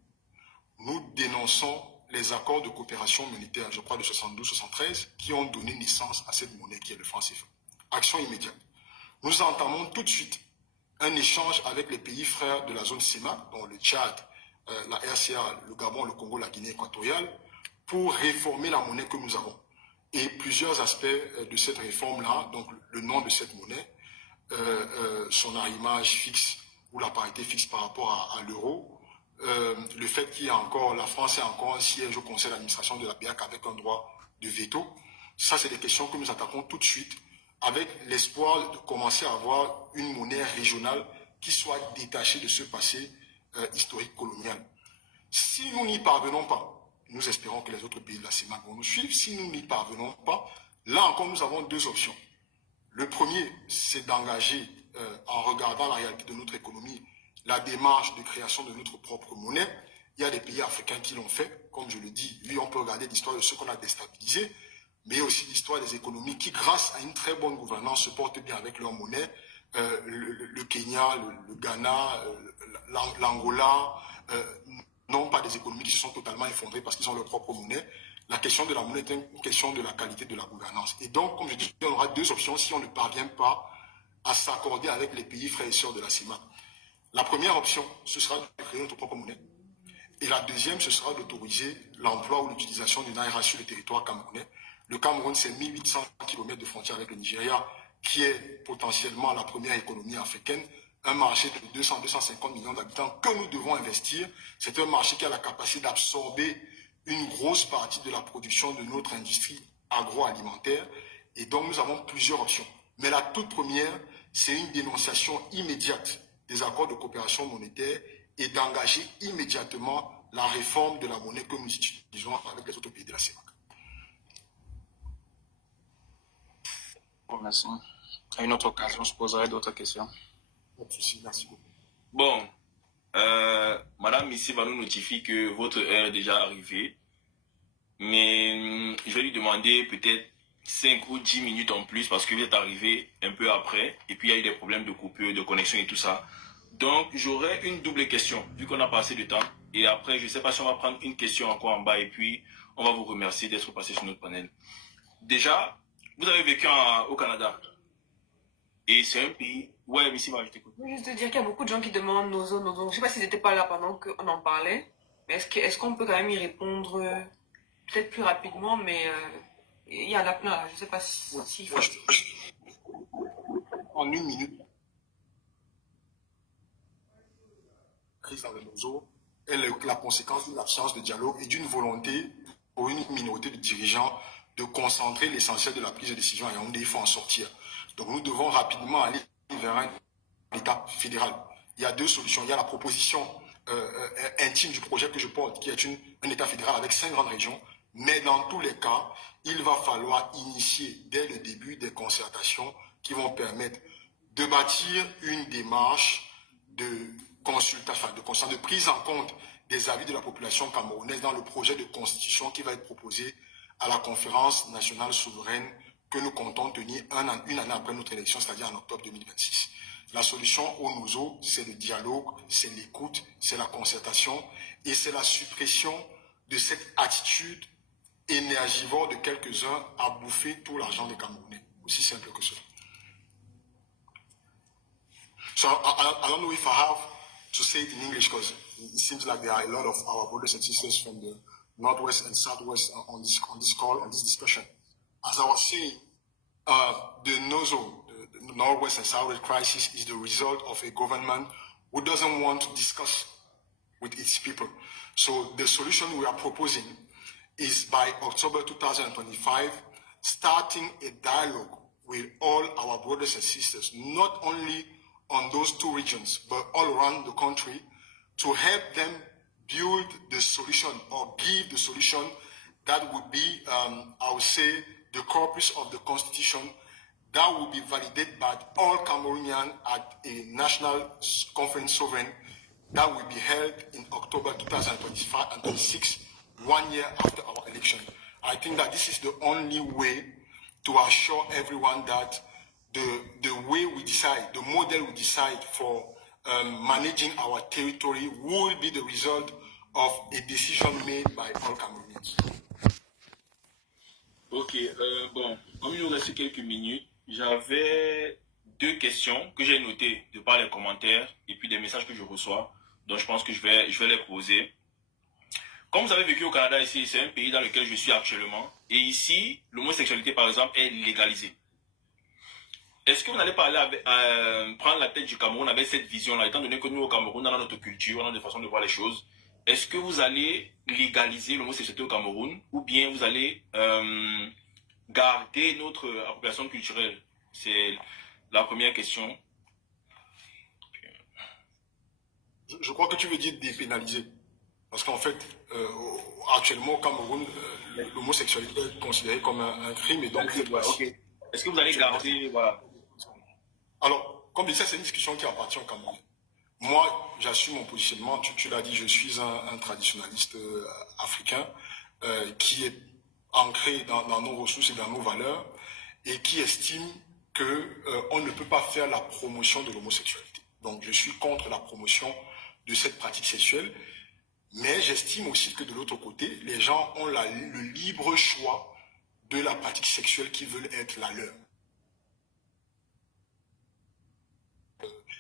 nous dénonçons les accords de coopération monétaire, je crois de 72-73, qui ont donné naissance à cette monnaie qui est le franc CFA. Action immédiate. Nous entamons tout de suite un échange avec les pays frères de la zone CEMAC, dont le Tchad, la RCA, le Gabon, le Congo, la Guinée équatoriale, pour réformer la monnaie que nous avons. Et plusieurs aspects de cette réforme-là, donc le nom de cette monnaie, son arrimage fixe ou la parité fixe par rapport à l'euro, le fait qu'il y a encore, la France ait encore un siège au conseil d'administration de la BIAC avec un droit de veto, ça c'est des questions que nous attaquons tout de suite avec l'espoir de commencer à avoir une monnaie régionale qui soit détachée de ce passé historique colonial. Si nous n'y parvenons pas, nous espérons que les autres pays de la CEMAC vont nous suivre. Si nous n'y parvenons pas, là encore, nous avons deux options. Le premier, c'est d'engager, en regardant la réalité de notre économie, la démarche de création de notre propre monnaie. Il y a des pays africains qui l'ont fait. Comme je le dis, oui, on peut regarder l'histoire de ceux qu'on a déstabilisés, mais aussi l'histoire des économies qui, grâce à une très bonne gouvernance, se portent bien avec leur monnaie. Le Kenya, le Ghana, l'Angola, non pas des économies qui se sont totalement effondrées parce qu'ils ont leur propre monnaie. La question de la monnaie est une question de la qualité de la gouvernance. Et donc, comme je dis, on aura deux options si on ne parvient pas à s'accorder avec les pays frères et sœurs de la CEMAC. La première option, ce sera de créer notre propre monnaie. Et la deuxième, ce sera d'autoriser l'emploi ou l'utilisation du Naira sur le territoire camerounais. Le Cameroun, c'est 1800 km de frontière avec le Nigeria, qui est potentiellement la première économie africaine. Un marché de 200-250 millions d'habitants que nous devons investir. C'est un marché qui a la capacité d'absorber une grosse partie de la production de notre industrie agroalimentaire. Et donc, nous avons plusieurs options. Mais la toute première, c'est une dénonciation immédiate des accords de coopération monétaire et d'engager immédiatement la réforme de la monnaie que nous utilisons avec les autres pays de la CEMAC. Bon, merci. À une autre occasion, je poserai d'autres questions. Pas de souci, merci beaucoup. Bon, Madame ici va nous notifier que votre heure est déjà arrivée. Mais je vais lui demander peut-être 5 ou 10 minutes en plus parce que vous êtes arrivé un peu après. Et puis il y a eu des problèmes de coupure, de connexion et tout ça. Donc j'aurai une double question vu qu'on a passé du temps. Et après, je ne sais pas si on va prendre une question encore en bas et puis on va vous remercier d'être passé sur notre panel. Déjà, vous avez vécu au Canada. Et c'est un pays... Ouais, mais si, je t'écoute. Je veux juste te dire qu'il y a beaucoup de gens qui demandent nos zones. Je ne sais pas s'ils n'étaient pas là pendant qu'on en parlait. Mais est-ce qu'on peut quand même y répondre peut-être plus rapidement, mais il y en a plein là. Je ne sais pas si... En une minute, crise dans le Nozo est la conséquence d'une absence de dialogue et d'une volonté pour une minorité de dirigeants de concentrer l'essentiel de la prise de décision à Yaoundé. Il faut en sortir. Donc nous devons rapidement aller vers un État fédéral. Il y a deux solutions. Il y a la proposition intime du projet que je porte, qui est un État fédéral avec 5 grandes régions. Mais dans tous les cas, il va falloir initier dès le début des concertations qui vont permettre de bâtir une démarche de consultation, de prise en compte des avis de la population camerounaise dans le projet de constitution qui va être proposé à la conférence nationale souveraine que nous comptons tenir une année après notre élection, c'est-à-dire en octobre 2026. La solution au Nozo, c'est le dialogue, c'est l'écoute, c'est la concertation et c'est la suppression de cette attitude énergivore de quelques-uns à bouffer tout l'argent des Camerounais. Aussi simple que ça. So I don't know if I have to say it in English because it seems like there are a lot of our brothers and sisters from the Northwest and Southwest on this call, on this discussion. As I was saying, the Nozo, the Northwest and Southwest crisis is the result of a government who doesn't want to discuss with its people. So the solution we are proposing is by October 2025, starting a dialogue with all our brothers and sisters, not only on those two regions, but all around the country, to help them build the solution or give the solution that would be, I would say, the corpus of the constitution that will be validated by all Cameroonians at a national conference sovereign that will be held in October 2025 and 26, 1 year after our election. I think that this is the only way to assure everyone that the way we decide, the model we decide for managing our territory will be the result of a decision made by all Cameroonians. Ok, bon, comme il nous reste quelques minutes, j'avais 2 questions que j'ai notées de par les commentaires et puis des messages que je reçois. Donc je pense que je vais les poser. Comme vous avez vécu au Canada ici, c'est un pays dans lequel je suis actuellement. Et ici, l'homosexualité par exemple est légalisée. Est-ce que vous allez prendre la tête du Cameroun avec cette vision-là, étant donné que nous au Cameroun, on a notre culture, on a des façons de voir les choses. Est-ce que vous allez légaliser l'homosexualité au Cameroun ou bien vous allez garder notre appropriation culturelle? C'est la première question. Je crois que tu veux dire dépénaliser. Parce qu'en fait, actuellement au Cameroun, l'homosexualité est considérée comme un crime et donc... Okay. Est-ce que vous allez garder... Voilà. Alors, comme je disais, c'est une discussion qui appartient au Cameroun. Moi, j'assume mon positionnement. Tu l'as dit, je suis un traditionnaliste africain qui est ancré dans nos ressources et dans nos valeurs et qui estime qu'on ne peut pas faire la promotion de l'homosexualité. Donc, je suis contre la promotion de cette pratique sexuelle, mais j'estime aussi que de l'autre côté, les gens ont le libre choix de la pratique sexuelle qui veulent être la leur.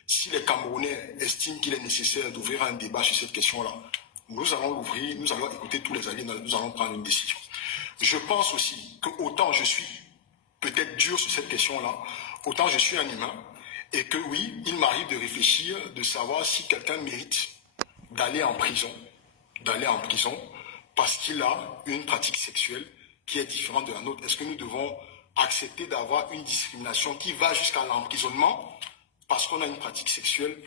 Si les Camerounais estiment qu'il est nécessaire d'ouvrir un débat sur cette question-là, nous allons l'ouvrir, nous allons écouter tous les alliés, nous allons prendre une décision. Je pense aussi que autant je suis peut-être dur sur cette question-là, autant je suis un humain, et que oui, il m'arrive de réfléchir, de savoir si quelqu'un mérite d'aller en prison parce qu'il a une pratique sexuelle qui est différente de la nôtre. Est-ce que nous devons accepter d'avoir une discrimination qui va jusqu'à l'emprisonnement parce qu'on a une pratique sexuelle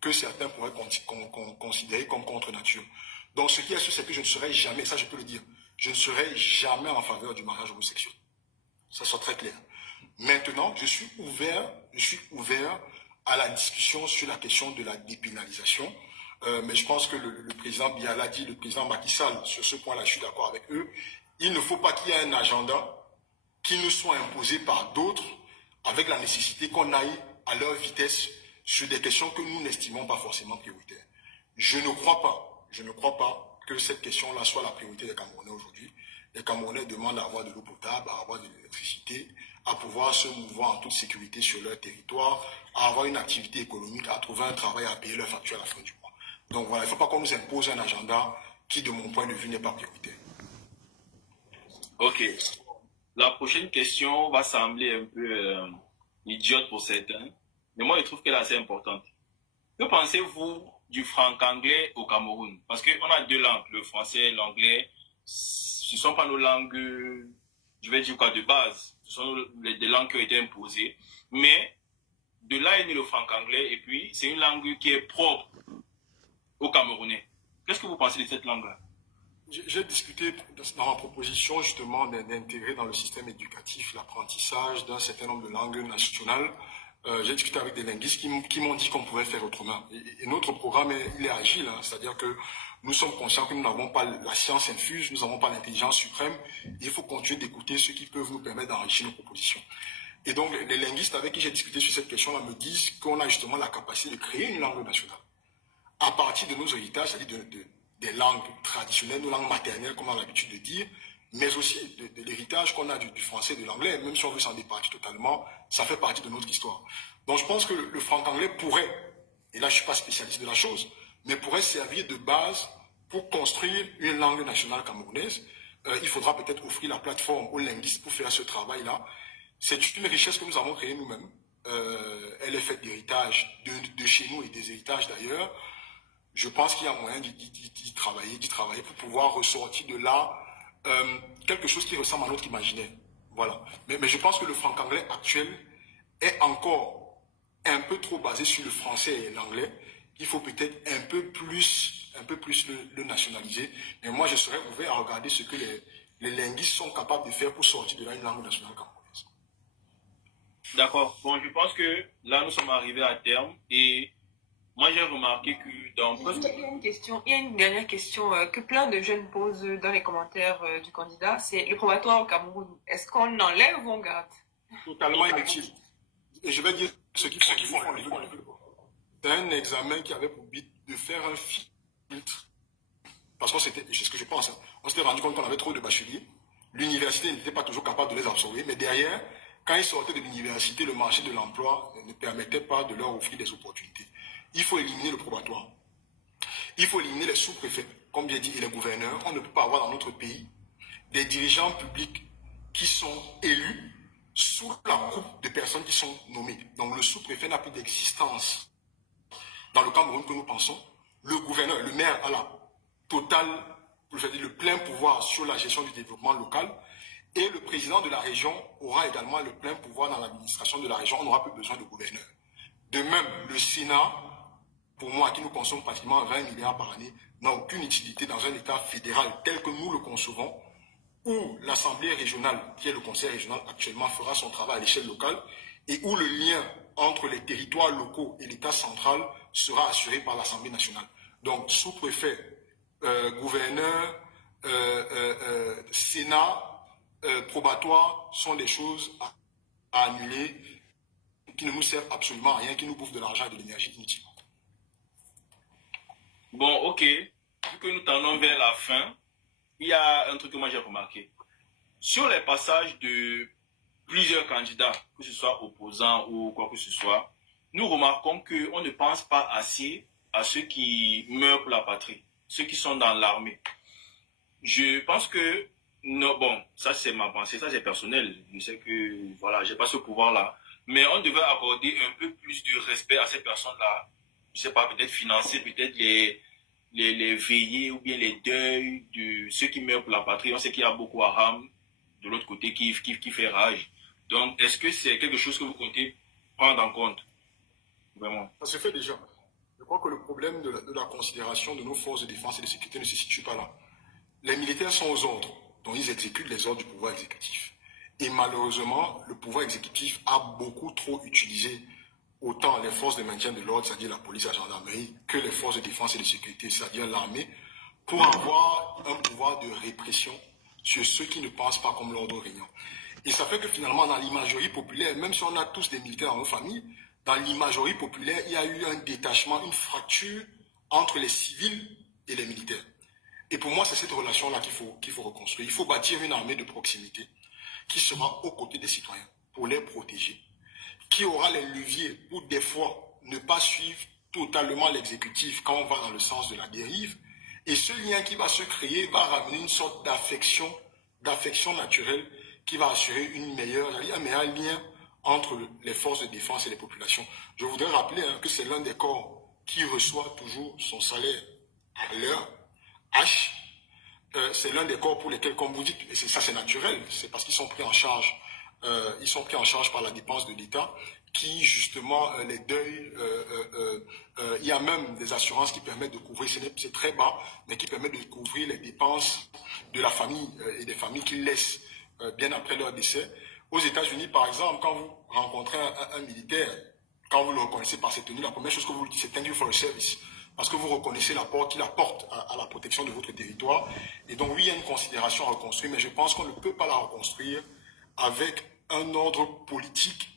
que certains pourraient considérer comme contre nature? Donc ce qui est sûr, c'est que je ne serai jamais, ça je peux le dire, je ne serai jamais en faveur du mariage homosexuel. Ça soit très clair. Maintenant, je suis ouvert à la discussion sur la question de la dépénalisation. Mais je pense que le président Biala dit, le président Macky Sall, sur ce point-là, je suis d'accord avec eux. Il ne faut pas qu'il y ait un agenda qui nous soit imposé par d'autres avec la nécessité qu'on aille à leur vitesse sur des questions que nous n'estimons pas forcément prioritaires. Je ne crois pas que cette question-là soit la priorité des Camerounais aujourd'hui. Les Camerounais demandent à avoir de l'eau potable, à avoir de l'électricité, à pouvoir se mouvoir en toute sécurité sur leur territoire, à avoir une activité économique, à trouver un travail, à payer leurs factures à la fin du mois. Donc voilà, il ne faut pas qu'on nous impose un agenda qui, de mon point de vue, n'est pas prioritaire. Ok. La prochaine question va sembler un peu idiote pour certains, mais moi je trouve qu'elle est assez importante. Que pensez-vous du franc-anglais au Cameroun? Parce qu'on a 2 langues, le français et l'anglais. Ce ne sont pas nos langues, je vais dire quoi, de base. Ce sont des langues qui ont été imposées. Mais de là est né le franc-anglais et puis c'est une langue qui est propre aux Camerounais. Qu'est-ce que vous pensez de cette langue-là? J'ai discuté dans ma proposition justement d'intégrer dans le système éducatif l'apprentissage d'un certain nombre de langues nationales. J'ai discuté avec des linguistes qui m'ont dit qu'on pouvait faire autrement. Et notre programme, il est agile, hein, c'est-à-dire que nous sommes conscients que nous n'avons pas la science infuse, nous n'avons pas l'intelligence suprême. Il faut continuer d'écouter ceux qui peuvent nous permettre d'enrichir nos propositions. Et donc, les linguistes avec qui j'ai discuté sur cette question-là me disent qu'on a justement la capacité de créer une langue nationale à partir de nos héritages, c'est-à-dire des langues traditionnelles, nos langues maternelles, comme on a l'habitude de dire, mais aussi de l'héritage qu'on a du français et de l'anglais. Même si on veut s'en départir totalement, ça fait partie de notre histoire. Donc je pense que le franc-anglais pourrait, et là je ne suis pas spécialiste de la chose, mais pourrait servir de base pour construire une langue nationale camerounaise. Il faudra peut-être offrir la plateforme aux linguistes pour faire ce travail-là. C'est une richesse que nous avons créée nous-mêmes. Elle est faite d'héritage de chez nous et des héritages d'ailleurs. Je pense qu'il y a moyen d'y travailler pour pouvoir ressortir de là quelque chose qui ressemble à notre imaginaire. Voilà. Mais je pense que le franc-anglais actuel est encore un peu trop basé sur le français et l'anglais. Il faut peut-être un peu plus le nationaliser. Mais moi, je serais ouvert à regarder ce que les linguistes sont capables de faire pour sortir de là une langue nationale camerounaise. D'accord. Bon, je pense que là, nous sommes arrivés à terme et moi, j'ai remarqué que dans... Il y a une dernière question que plein de jeunes posent dans les commentaires du candidat, c'est le probatoire au Cameroun. Est-ce qu'on enlève ou on garde? Totalement inutile. Et je vais dire ce qu'ils font. C'est un examen qui avait pour but de faire un filtre. Parce que c'est ce que je pense. On s'était rendu compte qu'on avait trop de bacheliers. L'université n'était pas toujours capable de les absorber. Mais derrière, quand ils sortaient de l'université, le marché de l'emploi ne permettait pas de leur offrir des opportunités. Il faut éliminer le probatoire. Il faut éliminer les sous-préfets, comme bien dit, et les gouverneurs. On ne peut pas avoir dans notre pays des dirigeants publics qui sont élus sous la coupe de personnes qui sont nommées. Donc le sous-préfet n'a plus d'existence. Dans le Cameroun que nous pensons, le gouverneur, le maire a la totale, le plein pouvoir sur la gestion du développement local et le président de la région aura également le plein pouvoir dans l'administration de la région. On n'aura plus besoin de gouverneur. De même, le Sénat, pour moi, qui nous consomme pratiquement 20 milliards par année, n'a aucune utilité dans un État fédéral tel que nous le concevons, où l'Assemblée régionale, qui est le conseil régional actuellement, fera son travail à l'échelle locale et où le lien entre les territoires locaux et l'État central sera assuré par l'Assemblée nationale. Donc, sous-préfet, gouverneur, Sénat, probatoire sont des choses à annuler qui ne nous servent absolument à rien, qui nous bouffent de l'argent et de l'énergie inutilement. Bon, ok. Vu que nous tendons vers la fin, il y a un truc que moi j'ai remarqué. Sur les passages de plusieurs candidats, que ce soit opposants ou quoi que ce soit, nous remarquons qu'on ne pense pas assez à ceux qui meurent pour la patrie, ceux qui sont dans l'armée. Je pense que, non, bon, ça c'est ma pensée, ça c'est personnel. Je sais que, voilà, j'ai pas ce pouvoir-là. Mais on devait accorder un peu plus de respect à ces personnes-là. Je sais pas, peut-être financer, peut-être les veillées ou bien les deuils de ceux qui meurent pour la patrie. On sait qu'il y a Boko Haram de l'autre côté qui fait rage. Donc, est-ce que c'est quelque chose que vous comptez prendre en compte? Vraiment. Ça se fait déjà. Je crois que le problème de la considération de nos forces de défense et de sécurité ne se situe pas là. Les militaires sont aux ordres, donc ils exécutent les ordres du pouvoir exécutif. Et malheureusement, le pouvoir exécutif a beaucoup trop utilisé autant les forces de maintien de l'ordre, c'est-à-dire la police et la gendarmerie, que les forces de défense et de sécurité, c'est-à-dire l'armée, pour avoir un pouvoir de répression sur ceux qui ne pensent pas comme l'ordre régnant. Et ça fait que finalement, dans l'imagerie populaire, même si on a tous des militaires dans nos familles, dans l'imagerie populaire, il y a eu un détachement, une fracture entre les civils et les militaires. Et pour moi, c'est cette relation-là qu'il faut reconstruire. Il faut bâtir une armée de proximité qui sera aux côtés des citoyens pour les protéger, qui aura les leviers pour des fois ne pas suivre totalement l'exécutif quand on va dans le sens de la dérive. Et ce lien qui va se créer va ramener une sorte d'affection naturelle qui va assurer un meilleur lien entre les forces de défense et les populations. Je voudrais rappeler que c'est l'un des corps qui reçoit toujours son salaire à l'heure, H. C'est l'un des corps pour lesquels, comme vous dites, et ça c'est naturel, c'est parce qu'ils sont pris en charge. Ils sont pris en charge par la dépense de l'État qui, justement, les deuils, il y a même des assurances qui permettent de couvrir, c'est très bas, mais qui permettent de couvrir les dépenses de la famille et des familles qu'ils laissent bien après leur décès. Aux États-Unis, par exemple, quand vous rencontrez un militaire, quand vous le reconnaissez par ses tenues, la première chose que vous lui dites, c'est « thank you for your service ». Parce que vous reconnaissez l'apport qu'il apporte à la protection de votre territoire. Et donc, oui, il y a une considération à reconstruire, mais je pense qu'on ne peut pas la reconstruire avec un ordre politique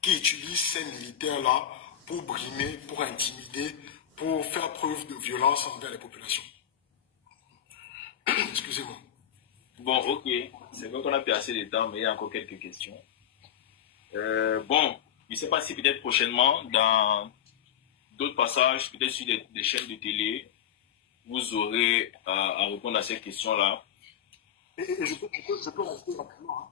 qui utilise ces militaires-là pour brimer, pour intimider, pour faire preuve de violence envers les populations. Excusez-moi. Bon, ok. C'est vrai qu'on a plus assez de temps, mais il y a encore quelques questions. Bon, je ne sais pas si peut-être prochainement, dans d'autres passages, peut-être sur des chaînes de télé, vous aurez à répondre à ces questions-là. Et je peux rajouter rapidement,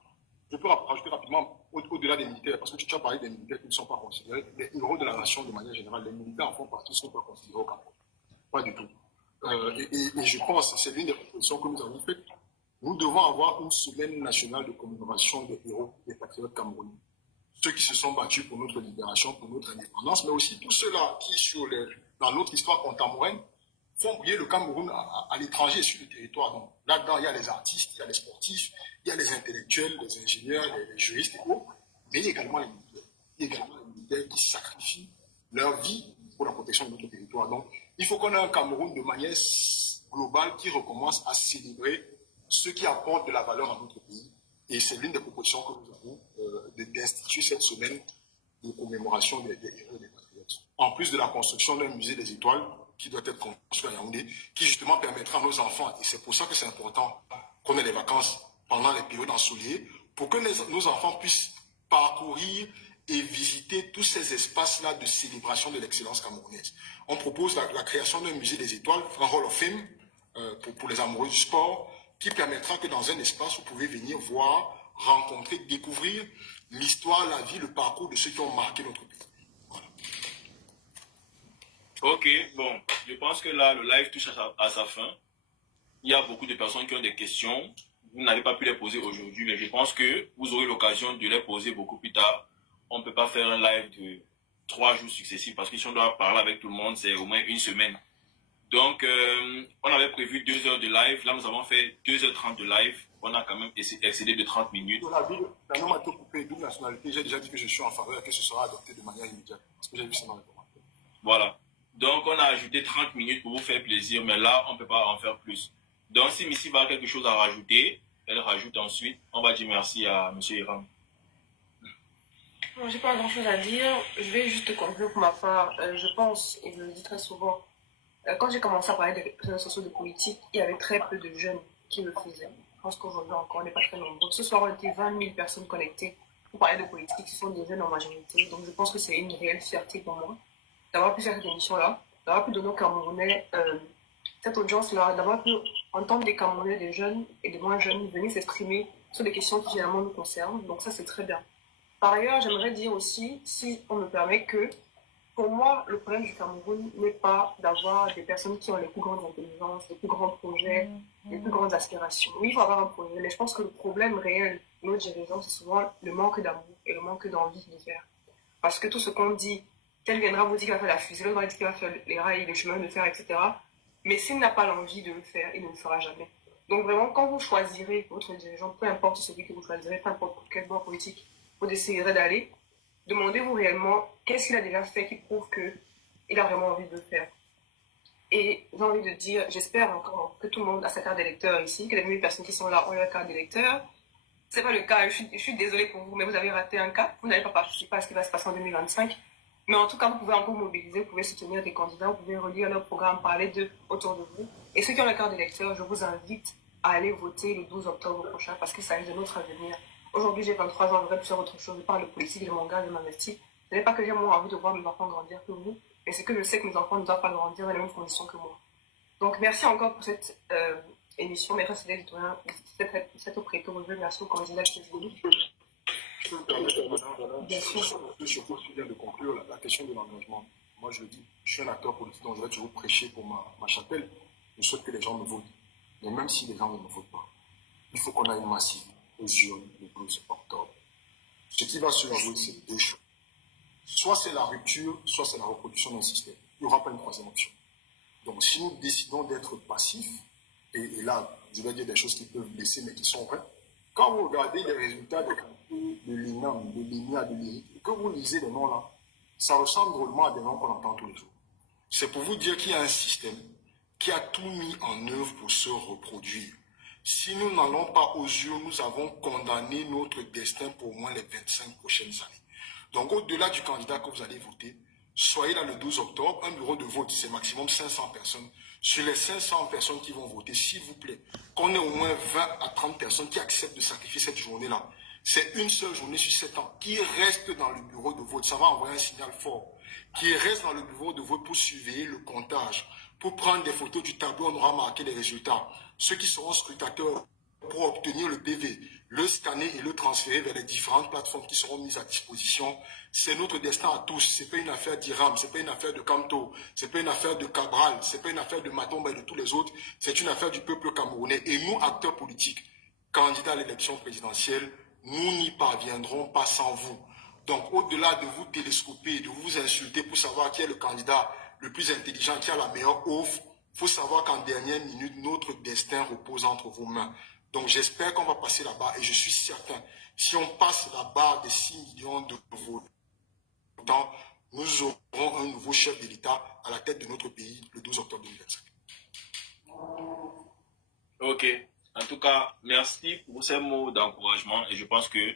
je peux rajouter rapidement au-delà des militaires, parce que tu as parlé des militaires qui ne sont pas considérés, les héros de la nation de manière générale, les militaires en font partie, ne sont pas considérés au Cameroun. Pas du tout. Et je pense, c'est l'une des propositions que nous avons faites Nous devons avoir une semaine nationale de commémoration des héros, des patriotes camerounais. Ceux qui se sont battus pour notre libération, pour notre indépendance, mais aussi tous ceux-là qui, dans notre histoire contemporaine, font briller le Cameroun à l'étranger et sur le territoire. Donc, là-dedans, il y a les artistes, il y a les sportifs, il y a les intellectuels, les ingénieurs, les juristes et autres, mais il y a également les militaires. Il y a également les militaires qui sacrifient leur vie pour la protection de notre territoire. Donc, il faut qu'on ait un Cameroun de manière globale qui recommence à célébrer ceux qui apportent de la valeur à notre pays. Et c'est l'une des propositions que nous avons d'instituer cette semaine de commémoration des héros et des patriotes. En plus de la construction d'un musée des étoiles qui doit être construit à Yaoundé, qui justement permettra à nos enfants, et c'est pour ça que c'est important qu'on ait les vacances pendant les périodes ensoleillées, pour que nos enfants puissent parcourir et visiter tous ces espaces-là de célébration de l'excellence camerounaise. On propose la création d'un musée des étoiles, un Hall of Fame, pour les amoureux du sport, qui permettra que dans un espace, vous pouvez venir voir, rencontrer, découvrir l'histoire, la vie, le parcours de ceux qui ont marqué notre pays. Voilà. Ok, bon, je pense que là, le live touche à sa fin. Il y a beaucoup de personnes qui ont des questions. Vous n'avez pas pu les poser aujourd'hui, mais je pense que vous aurez l'occasion de les poser beaucoup plus tard. On ne peut pas faire un live de 3 jours successifs parce que si on doit parler avec tout le monde, c'est au moins une semaine. Donc, on avait prévu 2 heures de live. Là, nous avons fait 2h30 de live. On a quand même excédé de 30 minutes. La norme a été coupée, double nationalité. J'ai déjà dit que je suis en faveur que ce sera adopté de manière immédiate. Parce que j'ai vu ça dans les commentaires. Voilà. Donc, on a ajouté 30 minutes pour vous faire plaisir, mais là, on ne peut pas en faire plus. Donc, si Missy va quelque chose à rajouter, elle rajoute ensuite. On va dire merci à M. Hiram. Bon, j'ai pas grand chose à dire. Je vais juste conclure pour ma part. Je pense, et je le dis très souvent, quand j'ai commencé à parler des réseaux sociaux de politique, il y avait très peu de jeunes qui le faisaient. Je pense qu'aujourd'hui encore, on n'est pas très nombreux. Ce soir, on était 20 000 personnes connectées pour parler de politique. Ce sont des jeunes en majorité. Donc, je pense que c'est une réelle fierté pour moi d'avoir pu faire cette émission-là, d'avoir pu donner aux Camerounais cette audience-là, d'avoir pu entendre des Camerounais, des jeunes et des moins jeunes venir s'exprimer sur des questions qui finalement nous concernent. Donc, ça, c'est très bien. Par ailleurs, j'aimerais dire aussi, si on me permet, que pour moi, le problème du Cameroun n'est pas d'avoir des personnes qui ont les plus grandes intelligences, les plus grands projets, les plus grandes aspirations. Oui, il faut avoir un projet, mais je pense que le problème réel de nos dirigeants, c'est souvent le manque d'amour et le manque d'envie de faire. Parce que tout ce qu'on dit, tel viendra vous dire qu'il va faire la fusée, l'autre va dire qu'il va faire les rails, le chemin de fer, etc. Mais s'il n'a pas l'envie de le faire, il ne le fera jamais. Donc vraiment, quand vous choisirez votre dirigeant, peu importe celui que vous choisirez, peu importe pour quel bord politique vous déciderez d'aller, demandez-vous réellement qu'est-ce qu'il a déjà fait qui prouve qu'il a vraiment envie de le faire. Et j'ai envie de dire, j'espère encore que tout le monde a sa carte d'électeur ici, que les 1000 personnes qui sont là ont leur carte d'électeur. C'est pas le cas, je suis désolée pour vous, mais vous avez raté un cas. Vous n'allez pas participer à ce qui va se passer en 2025. Mais en tout cas, vous pouvez encore mobiliser, vous pouvez soutenir des candidats, vous pouvez relire leur programme, parler d'eux autour de vous. Et ceux qui ont la carte d'électeur, je vous invite à aller voter le 12 octobre prochain parce que ça aide de notre avenir. Aujourd'hui, j'ai 23 ans, je voudrais faire autre chose. Je parle de politique, je m'engage, je m'investis. Ce n'est pas que j'ai moins envie de voir mes enfants grandir que vous, mais c'est que je sais que mes enfants ne doivent pas grandir dans les mêmes conditions que moi. Donc, merci encore pour cette émission. Merci d'être cette pré-revue. Merci au candidat qui est venu. Je peux me permettre, madame, bien sûr, surtout ce qui vient de conclure, la question de l'engagement. Moi, je le dis, je suis un acteur politique, donc je vais toujours prêcher pour ma chapelle. Je souhaite que les gens me votent. Mais même si les gens ne me votent pas, il faut qu'on ait une massive aux urnes le 12 octobre. Ce qui va se jouer, c'est 2 choses. Soit c'est la rupture, soit c'est la reproduction d'un système. Il n'y aura pas une troisième option. Donc, si nous décidons d'être passifs, et là, je vais dire des choses qui peuvent blesser, mais qui sont vraies, quand vous regardez les résultats de l'INAM, de l'INIA, de l'IRIC, et que vous lisez les noms là, ça ressemble drôlement à des noms qu'on entend tous les jours. C'est pour vous dire qu'il y a un système qui a tout mis en œuvre pour se reproduire. Si nous n'allons pas aux urnes, nous avons condamné notre destin pour au moins les 25 prochaines années. Donc, au-delà du candidat que vous allez voter, soyez là le 12 octobre, un bureau de vote, c'est maximum 500 personnes. Sur les 500 personnes qui vont voter, s'il vous plaît, qu'on ait au moins 20 à 30 personnes qui acceptent de sacrifier cette journée-là. C'est une seule journée sur 7 ans qui reste dans le bureau de vote. Ça va envoyer un signal fort. Qui reste dans le bureau de vote pour surveiller le comptage, pour prendre des photos du tableau, on aura marqué les résultats. Ceux qui seront scrutateurs pour obtenir le PV, le scanner et le transférer vers les différentes plateformes qui seront mises à disposition. C'est notre destin à tous. Ce n'est pas une affaire d'Iram, ce n'est pas une affaire de Kamto, ce n'est pas une affaire de Cabral, ce n'est pas une affaire de Matomba et de tous les autres. C'est une affaire du peuple camerounais. Et nous, acteurs politiques, candidat à l'élection présidentielle, nous n'y parviendrons pas sans vous. Donc, au-delà de vous télescoper, de vous insulter pour savoir qui est le candidat le plus intelligent, qui a la meilleure offre, il faut savoir qu'en dernière minute, notre destin repose entre vos mains. Donc, j'espère qu'on va passer la barre et je suis certain, si on passe la barre des 6 millions de votants, nous aurons un nouveau chef de l'État à la tête de notre pays le 12 octobre 2025. Ok. En tout cas, merci pour ces mots d'encouragement et je pense que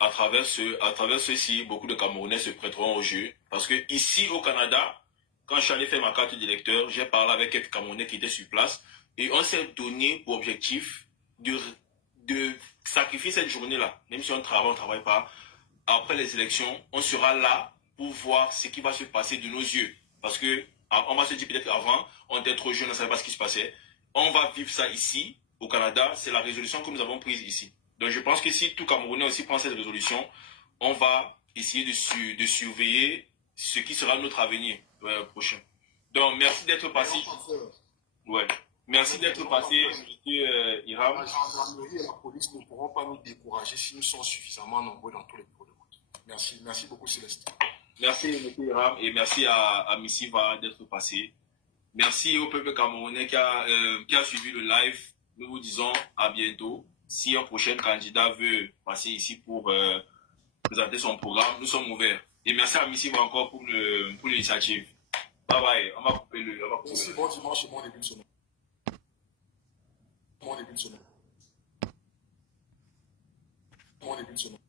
à travers ceci, beaucoup de Camerounais se prêteront au jeu. Parce que ici au Canada, quand je suis allé faire ma carte d'électeur, j'ai parlé avec quelques Camerounais qui étaient sur place et on s'est donné pour objectif de sacrifier cette journée-là. Même si on ne travaille pas, après les élections, on sera là pour voir ce qui va se passer de nos yeux. Parce que on va se dire peut-être qu'avant, on était trop jeunes, on ne savait pas ce qui se passait. On va vivre ça ici, au Canada. C'est la résolution que nous avons prise ici. Donc je pense que si tout Camerounais aussi prend cette résolution, on va essayer de surveiller ce qui sera notre avenir prochain. Donc merci d'être passé. Ouais. Merci d'être passé, M. Hiram. La gendarmerie et la police ne pourront pas nous décourager si nous sommes suffisamment nombreux dans tous les bureaux de vote. Merci. Merci beaucoup, Céleste. Merci, M. Hiram, et merci à Missiva d'être passé. Merci au peuple camerounais qui a suivi le live. Nous vous disons à bientôt. Si un prochain candidat veut passer ici pour présenter son programme, nous sommes ouverts. Et merci à Missiva encore pour l'initiative. Bye bye. On va couper le. Merci, bon dimanche et bon début de semaine. Bon début de semaine. Bon début de semaine.